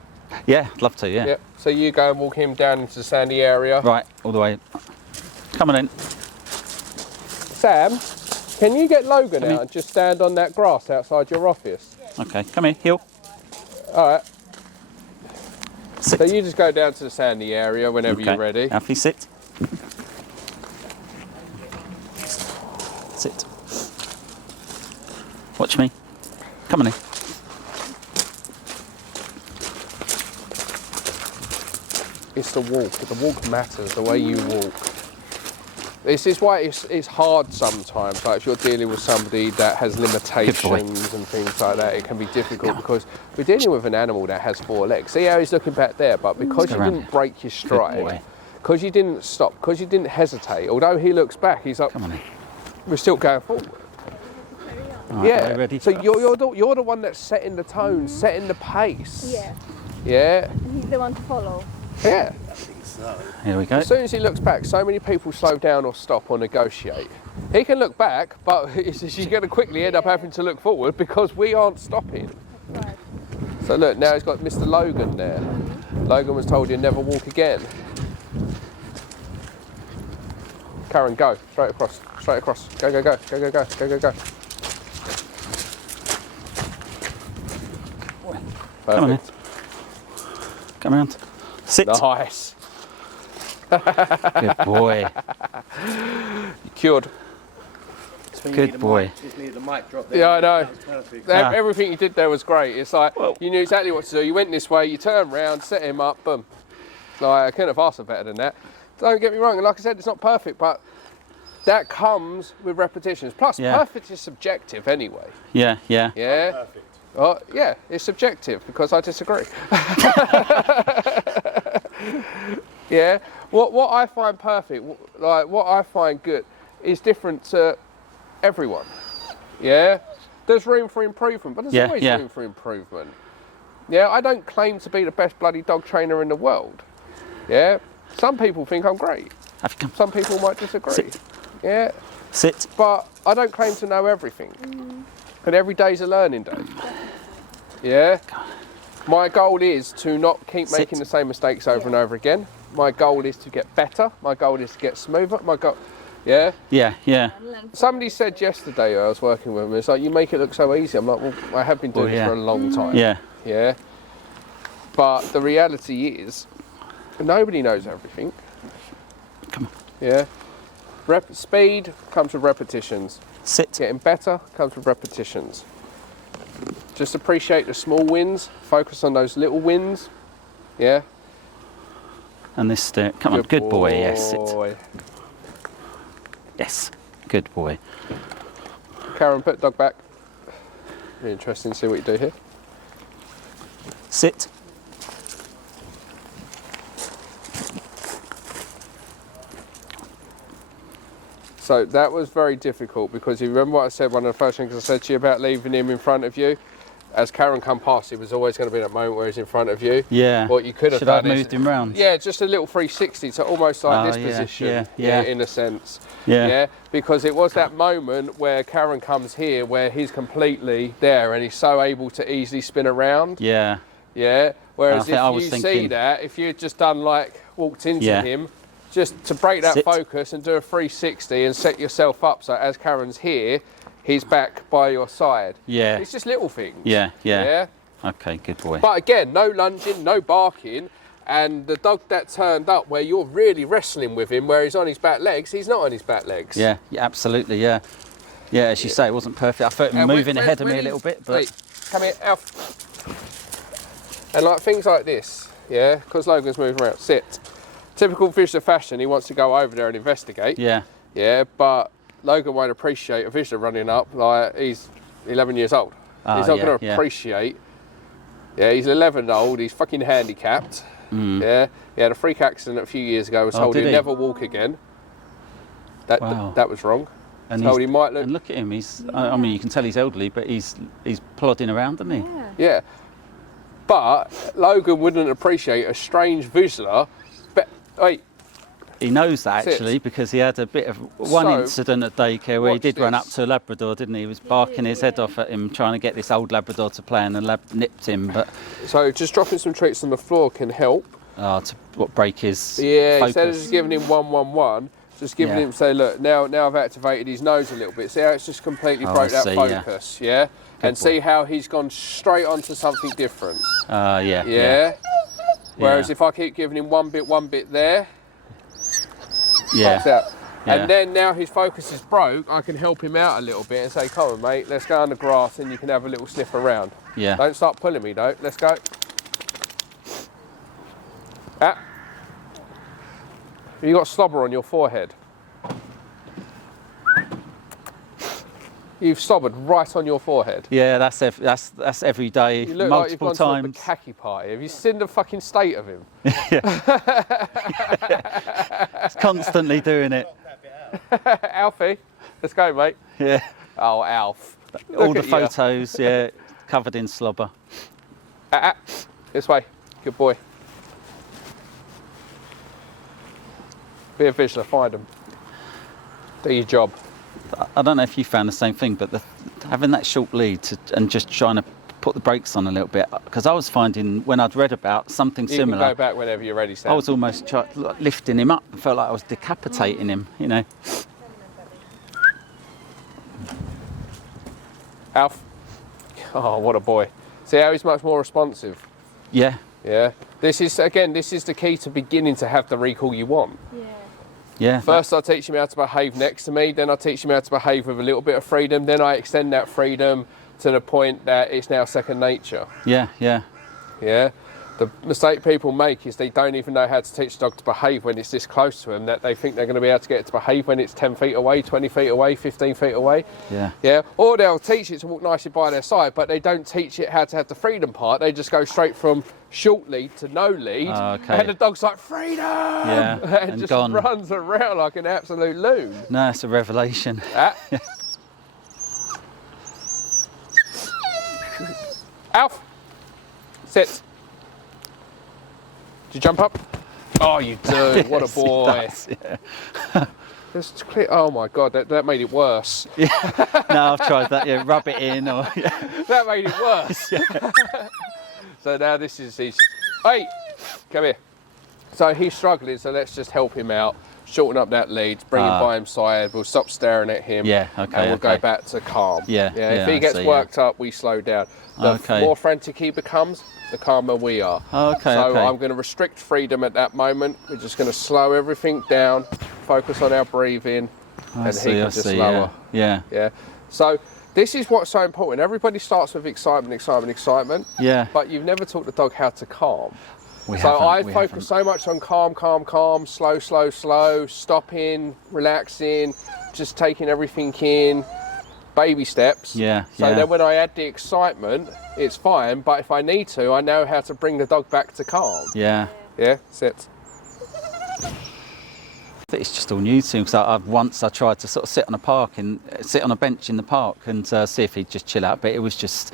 yeah, I'd love to, yeah. Yep. So you go and walk him down into the sandy area. Right, all the way. Come on in. Sam, can you get Logan Come out in. and just stand on that grass outside your office? Okay, come here, heel. All right. Sit. So you just go down to the sandy area whenever Okay. you're ready. Alfie, sit. Sit. Watch me. Come on in. It's the walk. The walk matters, the way you walk. This is why it's hard sometimes. Like if you're dealing with somebody that has limitations and things like that, it can be difficult because we're dealing with an animal that has 4 legs. See how he's looking back there? But because you didn't break your stride, because you didn't stop, because you didn't hesitate, although he looks back, he's like, Come on in. we're still going forward. Right, Yeah. are you ready? So you're the one that's setting the tone, setting the pace. Yeah, Yeah. he's the one to follow. Yeah. Here we go. As soon as he looks back, so many people slow down or stop or negotiate. He can look back, but you're going to quickly end up having to look forward because we aren't stopping. Right. So look, now he's got Mr. Logan there. Logan was told he'd never walk again. Karen, go. Straight across. Straight across. Go, go, go. Go, go, go. Go, go, go. Come on in. Come around. Sit. Nice. Good boy. Cured. Good boy. Just needed the mic drop there. Yeah, I know. That was perfect. Ah. Everything you did there was great. It's like Well- you knew exactly what to do. You went this way, you turned round, set him up, boom. Like, I couldn't have asked for better than that. Don't get me wrong, and like I said, it's not perfect, but that comes with repetitions. Plus, perfect is subjective anyway. Yeah, yeah. Yeah. Perfect. Oh, yeah, it's subjective because I disagree. Yeah. What I find perfect, like what I find good, is different to everyone. Yeah. There's room for improvement, but there's always room for improvement. Yeah. I don't claim to be the best bloody dog trainer in the world. Yeah. Some people think I'm great. Some people might disagree. Sit. Yeah. Sit. But I don't claim to know everything. And every day's a learning day. Yeah. My goal is to not keep making the same mistakes over and over again. My goal is to get better. My goal is to get smoother. My goal, yeah. Yeah, yeah. Somebody said yesterday, I was working with them, it's like, you make it look so easy. I'm like, well, I have been doing this for a long time. Yeah. Yeah. But the reality is, nobody knows everything. Come on. Yeah. Speed comes with repetitions. Sit. Getting better comes with repetitions. Just appreciate the small wins. Focus on those little wins. Yeah. And this stare. Come on, good boy. Yes. Sit. Yes. Good boy. Karen, put the dog back. Be interesting to see what you do here. Sit. So that was very difficult because you remember what I said, one of the first things I said to you about leaving him in front of you? As Karen come past, it was always going to be that moment where he's in front of you. Yeah. What you could have Should done I have moved him round? Yeah, just a little 360, so almost like this yeah, position, yeah. in a sense. Yeah. Because it was that moment where Karen comes here, where he's completely there and he's so able to easily spin around. Yeah. Yeah. Whereas I if was you thinking- see that, if you'd just done like walked into Yeah. him, just to break that Sit. focus and do a 360 and set yourself up so as Karen's here, he's back by your side. Yeah. It's just little things. Yeah. Yeah. Yeah. Okay, good boy. But again, no lunging, no barking, and the dog that turned up where you're really wrestling with him, where he's on his back legs, he's not on his back legs. Yeah, absolutely, yeah. Yeah, as you say, it wasn't perfect. I felt him And moving ahead of me a little bit, but... Wait, come here, Alf. And like things like this, yeah, because Logan's moving around, sit. Typical Vizsla fashion, he wants to go over there and investigate. Yeah. Yeah, but Logan won't appreciate a Vizsla running up, like he's 11 years old. He's not going to appreciate. Yeah, he's 11 old, he's fucking handicapped. Yeah, he had a freak accident a few years ago, was told he'd never walk again. That was wrong. And told he might look. And look at him, I mean, you can tell he's elderly, but he's plodding around, isn't he? Yeah. But Logan wouldn't appreciate a strange Vizsla. Wait. He knows that actually because he had a bit of one incident at daycare where he did run up to a Labrador, didn't he? He was barking his head off at him, trying to get this old Labrador to play, and the lab nipped him. But so just dropping some treats on the floor can help. To break his focus. Instead of just giving him 1-1-1, just giving him, say, look, now I've activated his nose a little bit. See how it's just completely broke that focus, yeah? And see how he's gone straight onto something different. Yeah. Whereas if I keep giving him one bit there, yeah. And then now his focus is broke, I can help him out a little bit and say, come on, mate, let's go on the grass and you can have a little sniff around. Yeah. Don't start pulling me, though. Let's go. Have you got slobber on your forehead? You've slobbered right on your forehead. Yeah, that's every day, You look multiple like you've gone times. to a bukkake party. Have you seen the fucking state of him? He's constantly doing it. Alfie, let's go, mate. Yeah. Oh, Alf. All Look the at you. photos, yeah, covered in slobber. This way. Good boy. Be a Vizsla, find them. Do your job. I don't know if you found the same thing, but having that short lead and just trying to put the brakes on a little bit, because I was finding when I'd read about something similar, You can go back whenever you're ready, Sam. I was almost lifting him up. I felt like I was decapitating him, you know. Alf. Oh, what a boy. See how he's much more responsive? Yeah. Yeah. This is the key to beginning to have the recall you want. Yeah. First I teach him how to behave next to me, then I teach him how to behave with a little bit of freedom, then I extend that freedom to the point that it's now second nature. Yeah. Yeah. The mistake people make is they don't even know how to teach the dog to behave when it's this close to them, that they think they're going to be able to get it to behave when it's 10 feet away, 20 feet away, 15 feet away. Yeah. Yeah. Or they'll teach it to walk nicely by their side, but they don't teach it how to have the freedom part. They just go straight from short lead to no lead. Okay. And the dog's like, freedom! Yeah, and and just gone. runs around like an absolute loon. No, it's a revelation. Ah. Alf! Sit. Did you jump up? Oh, you do. What a Yes, he boy. does, yeah. Just clear. Oh my God, that made it worse. No, I've tried that. Yeah, rub it in, or That made it worse. So now this is, he's just, hey, come here. So he's struggling, so let's just help him out. Shorten up that lead, bring him by his side, we'll stop staring at him. Yeah, okay, and we'll go okay. back to calm. Yeah, If I he gets see, worked up, we slow down. The Okay. more frantic he becomes, the calmer we are. Okay, So okay. I'm going to restrict freedom at that moment. We're just going to slow everything down, focus on our breathing, and he can just lower. Yeah. Yeah. So this is what's so important. Everybody starts with excitement, Yeah. but you've never taught the dog how to calm. We So haven't, I we focus haven't. so much on calm, slow, stopping, relaxing, just taking everything in, baby steps. Yeah, So yeah. then when I add the excitement, it's fine, but if I need to, I know how to bring the dog back to calm. Yeah. Yeah, sit. It's just all new to him, because I tried to sort of sit on a bench in the park and see if he'd just chill out, but it was just,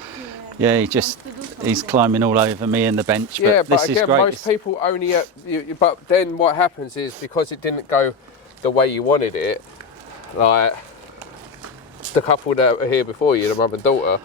he's climbing all over me in the bench. But Yeah, this but is again, great. most people only, but then what happens is, because it didn't go the way you wanted it, like the couple that were here before you, the mum and daughter,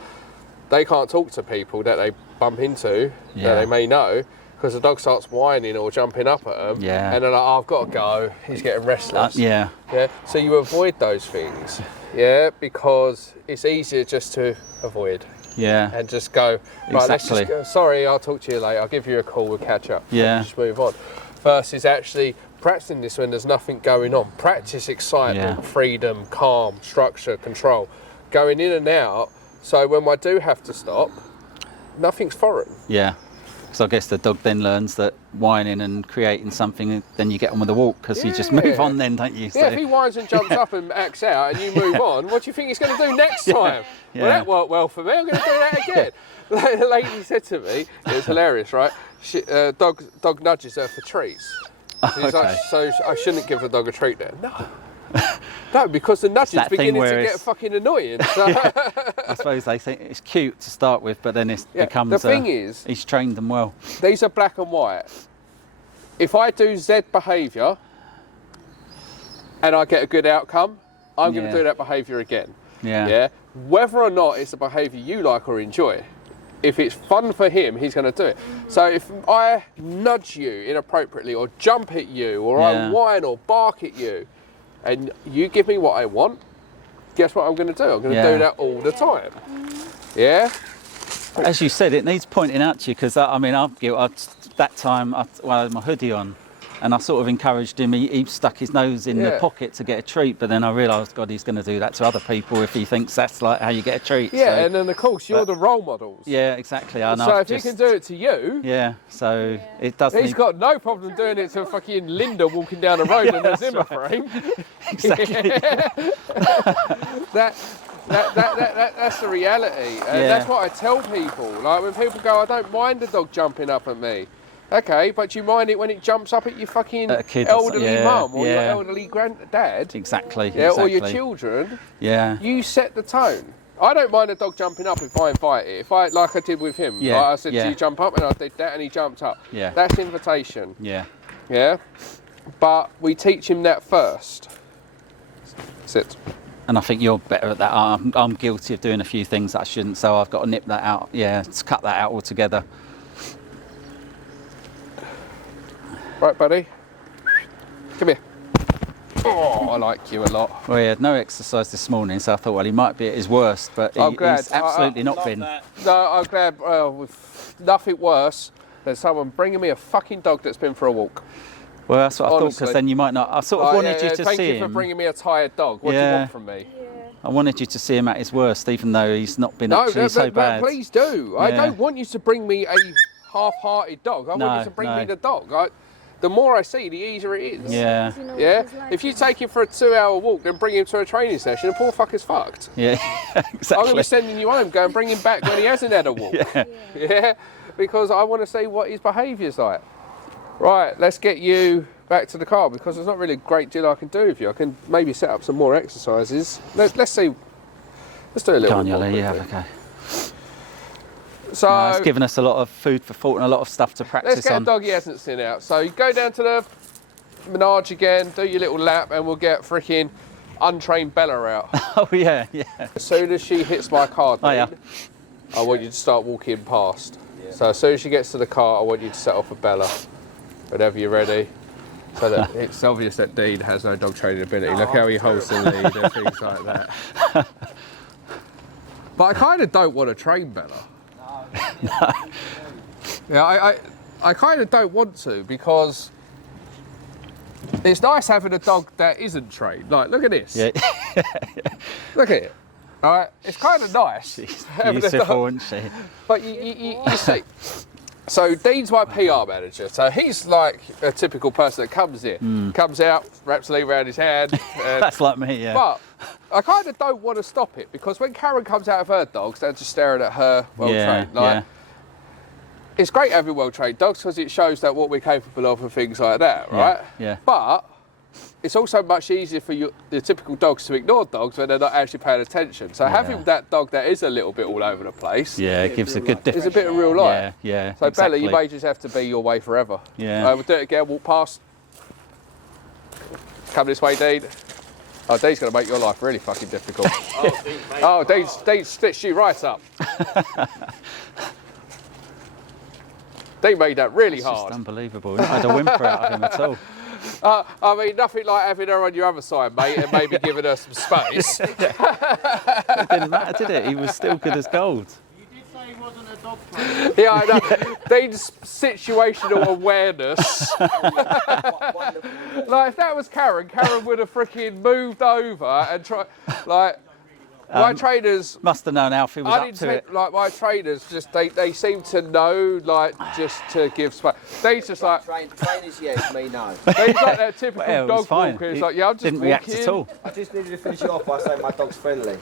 they can't talk to people that they bump into, that Yeah. they may know, because the dog starts whining or jumping up at them, Yeah. and they're like, oh, I've got to go, he's getting restless. Yeah. Yeah, so you avoid those things, yeah, because it's easier just to avoid Yeah. and just go, right, let's Exactly. just go, sorry, I'll talk to you later, I'll give you a call, we'll catch up, Yeah. and just move on. Versus actually practicing this when there's nothing going on. Practice excitement, Yeah. freedom, calm, structure, control, going in and out, so when I do have to stop, nothing's foreign. Yeah. So I guess the dog then learns that whining and creating something, then you get on with the walk, because you just move Yeah. on then, don't you? Yeah, if he whines and jumps up and acts out and you move on, what do you think he's going to do next time? Well, yeah. that worked well for me, I'm going to do that again. The lady said to me, it was hilarious, right? Dog nudges her for treats. He's like, Okay. so I shouldn't give the dog a treat then? No. No, because the nudge is that thing beginning to where get it's- fucking annoying. So, I suppose they think it's cute to start with, but then it Yeah, becomes. the thing is- he's trained them well. these are black and white. If I do Z behaviour and I get a good outcome, I'm going Yeah. to do that behaviour again. Yeah. Yeah. Whether or not it's a behaviour you like or enjoy, if it's fun for him, he's going to do it. So if I nudge you inappropriately or jump at you or I Yeah. whine or bark at you and you give me what I want, guess what I'm going to do? I'm going to Yeah. do that all the time. Yeah? As you said, it needs pointing out to you, because I mean, that time I had my hoodie on, and I sort of encouraged him. He stuck his nose in the Yeah. pocket to get a treat, but then I realised, God, he's going to do that to other people if he thinks that's like how you get a treat. Yeah, so, and then of course you're but- the role models. yeah, exactly. I know. So I've if just- he can do it to you, yeah, so it does. he's need- got no problem doing it to fucking Linda walking down the road in a Zimmer frame. exactly. That's the reality, and Yeah. that's what I tell people. Like when people go, I don't mind the dog jumping up at me. Okay, but you mind it when it jumps up at your fucking At a kid or elderly yeah, mum or your yeah. elderly granddad, Exactly. yeah, or your exactly. children. Yeah. You set the tone. I don't mind a dog jumping up if I invite it. If I, like I did with him, Yeah, like I said, yeah. do you jump up? And I did that, and he jumped up. Yeah. That's invitation. Yeah. Yeah, but we teach him that first. Sit. And I think you're better at that. I'm guilty of doing a few things that I shouldn't, so I've got to nip that out. Yeah, to cut that out altogether. Right, buddy. Come here. Oh, I like you a lot. Well, he had no exercise this morning, so I thought, well, he might be at his worst, but I'm glad. he's absolutely not been. No, I'm glad. With nothing worse than someone bringing me a fucking dog that's been for a walk. Well, that's what I thought, Honestly. because then you might not. I sort of Like, wanted you to thank see you for him. bringing me a tired dog. What do you Yeah. want from me? I wanted you to see him at his worst, even though he's not been No, actually so bad. please do. I Yeah. don't want you to bring me a half-hearted dog. I want you to bring no. me the dog. The more I see, the easier it is. Yeah. You know, Yeah. it's like- If you take him for a 2-hour walk, then bring him to a training session, the poor fucker's fucked. Yeah, I'm going to exactly. be sending you home, go and bring him back when he hasn't had a walk. Yeah. Because I want to see what his behaviour's like. Right, let's get you back to the car because there's not really a great deal I can do with you. I can maybe set up some more exercises. Let's see. Let's do a little Go on, bit more Yoli, yeah, quickly. okay. So No, it's given us a lot of food for thought and a lot of stuff to practice let's get on. a dog he hasn't seen out. So you go down to the Menage again, do your little lap, and we'll get freaking untrained Bella out. Oh yeah, yeah. As soon as she hits my car, Oh, yeah. I want you to start walking past. So as soon as she gets to the car, I want you to set off for Bella. Whenever you're ready. So that it's obvious that Dean has no dog training ability. Look how he holds the lead and things like that. But I kind of don't want to train Bella. No. Yeah, I kind of don't want to because it's nice having a dog that isn't trained. Like, look at this. Yeah. Look at it. All right, it's kind of nice. She's having a beautiful, dog. isn't she? But you see, so Dean's my PR manager. So he's like a typical person that comes in, comes out, wraps the lead around his hand. And, That's like me, yeah. but I kind of don't want to stop it because when Karen comes out of her dogs, they're just staring at her well-trained. yeah. It's great having well-trained dogs because it shows that what we're capable of and things like that, right? Yeah. But it's also much easier for the typical dogs to ignore dogs when they're not actually paying attention. So having that dog that is a little bit all over the place Yeah, it gives a good is difference. a bit of real life. Yeah, yeah. So exactly. Bella, you may just have to be your way forever. Yeah. We'll do it again, walk past. Come this way, Dean. Oh, Dean's going to make your life really fucking difficult. Dean stitched you right up. Dean made that really It's hard. just unbelievable. You had a whimper out of him at all. I mean, nothing like having her on your other side, mate, and maybe giving her some space. It didn't matter, did it? He was still good as gold. You did say he wasn't a dog trainer. Yeah, I know. Dean's situational awareness. Like, if that was Karen would have freaking moved over and tried, like, my trainers, Must have known Alfie was up to it. like, my trainers just, they seem to know, like, just to give space. Dean's just like, Trainers, yes, me, no. Dean's like that typical Well, it was dog fine. walker. It's He like, yeah, I'm just didn't walking. react at all. I just needed to finish it off by saying my dog's friendly.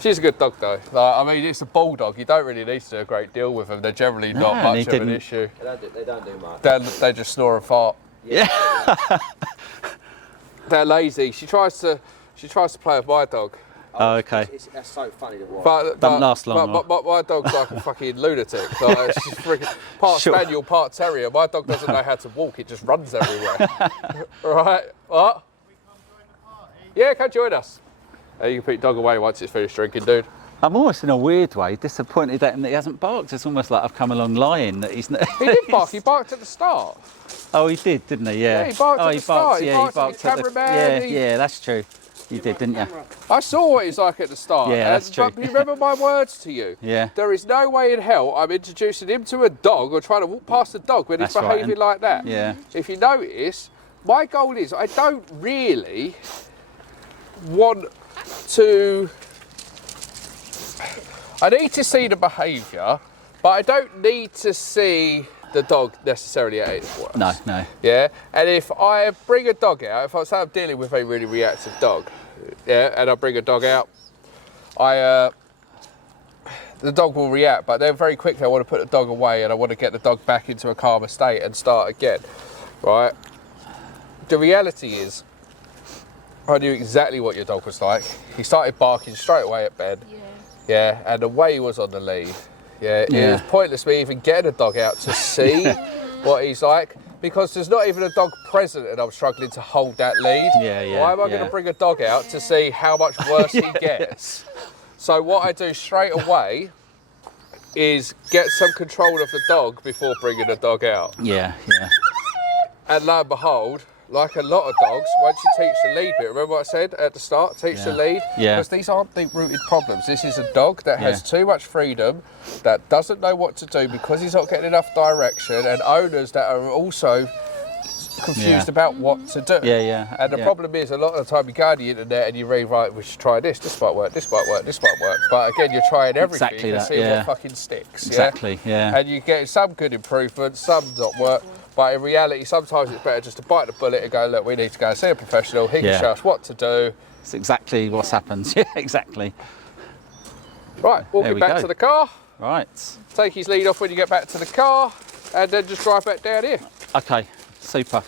She's a good dog though. Like, I mean, it's a bulldog. You don't really need to do a great deal with them. They're generally not No, much he of an didn't. issue. They don't do much. They just snore and fart. Yeah. They're lazy. She tries to play with my dog, Oh, okay. That's so funny to watch. but Doesn't last long, But my dog's like a fucking lunatic. Like, she's freaking part Sure. spaniel, part terrier. My dog doesn't know how to walk. It just runs everywhere. Right? What? Yeah, come join us. You can put your dog away once it's finished drinking, dude. I'm almost in a weird way disappointed that he hasn't barked. It's almost like I've come along lying that he's not. He did bark. He barked at the start. Oh, he did, didn't he? Yeah. Yeah, he barked oh, at the start. He Yeah, barked he at barked the at the. cameraman. Yeah, that's true. You did, didn't you? I saw what he's like at the start. Yeah, that's true. But remember my words to you. Yeah. There is no way in hell I'm introducing him to a dog or trying to walk past a dog when he's That's right, behaving and- like that. Yeah. If you notice, my goal is I don't really want to. I need to see the behaviour, but I don't need to see the dog necessarily at its worst. No, no. Yeah, and if I bring a dog out, if I say I'm dealing with a really reactive dog, yeah, and I bring a dog out, the dog will react, but then very quickly I want to put the dog away and I want to get the dog back into a calmer state and start again, right? The reality is, I knew exactly what your dog was like. He started barking straight away at Ben, yeah, and the way he was on the lead, it was pointless me even getting a dog out to see what he's like, because there's not even a dog present and I'm struggling to hold that lead. Why am I going to bring a dog out to see how much worse he gets? So what I do straight away is get some control of the dog before bringing the dog out. Yeah. And lo and behold, like a lot of dogs, once you teach the lead bit, remember what I said at the start, teach the lead? Yeah. Because these aren't deep-rooted problems. This is a dog that has too much freedom, that doesn't know what to do because he's not getting enough direction, and owners that are also confused Yeah. about what to do. Yeah, yeah, And the yeah. problem is, a lot of the time you go on the internet and you read, right, we should try this might work, this might work, this might work. But again, you're trying everything Exactly and that, seeing yeah. what fucking sticks. Exactly, yeah. And you get some good improvements, some not work. But in reality, sometimes it's better just to bite the bullet and go, look, we need to go and see a professional. He Yeah. can show us what to do. It's exactly what's happened. Yeah, exactly. Right, walk There him we back go. to the car. Right. Take his lead off when you get back to the car, and then just drive back down here. Okay. Super.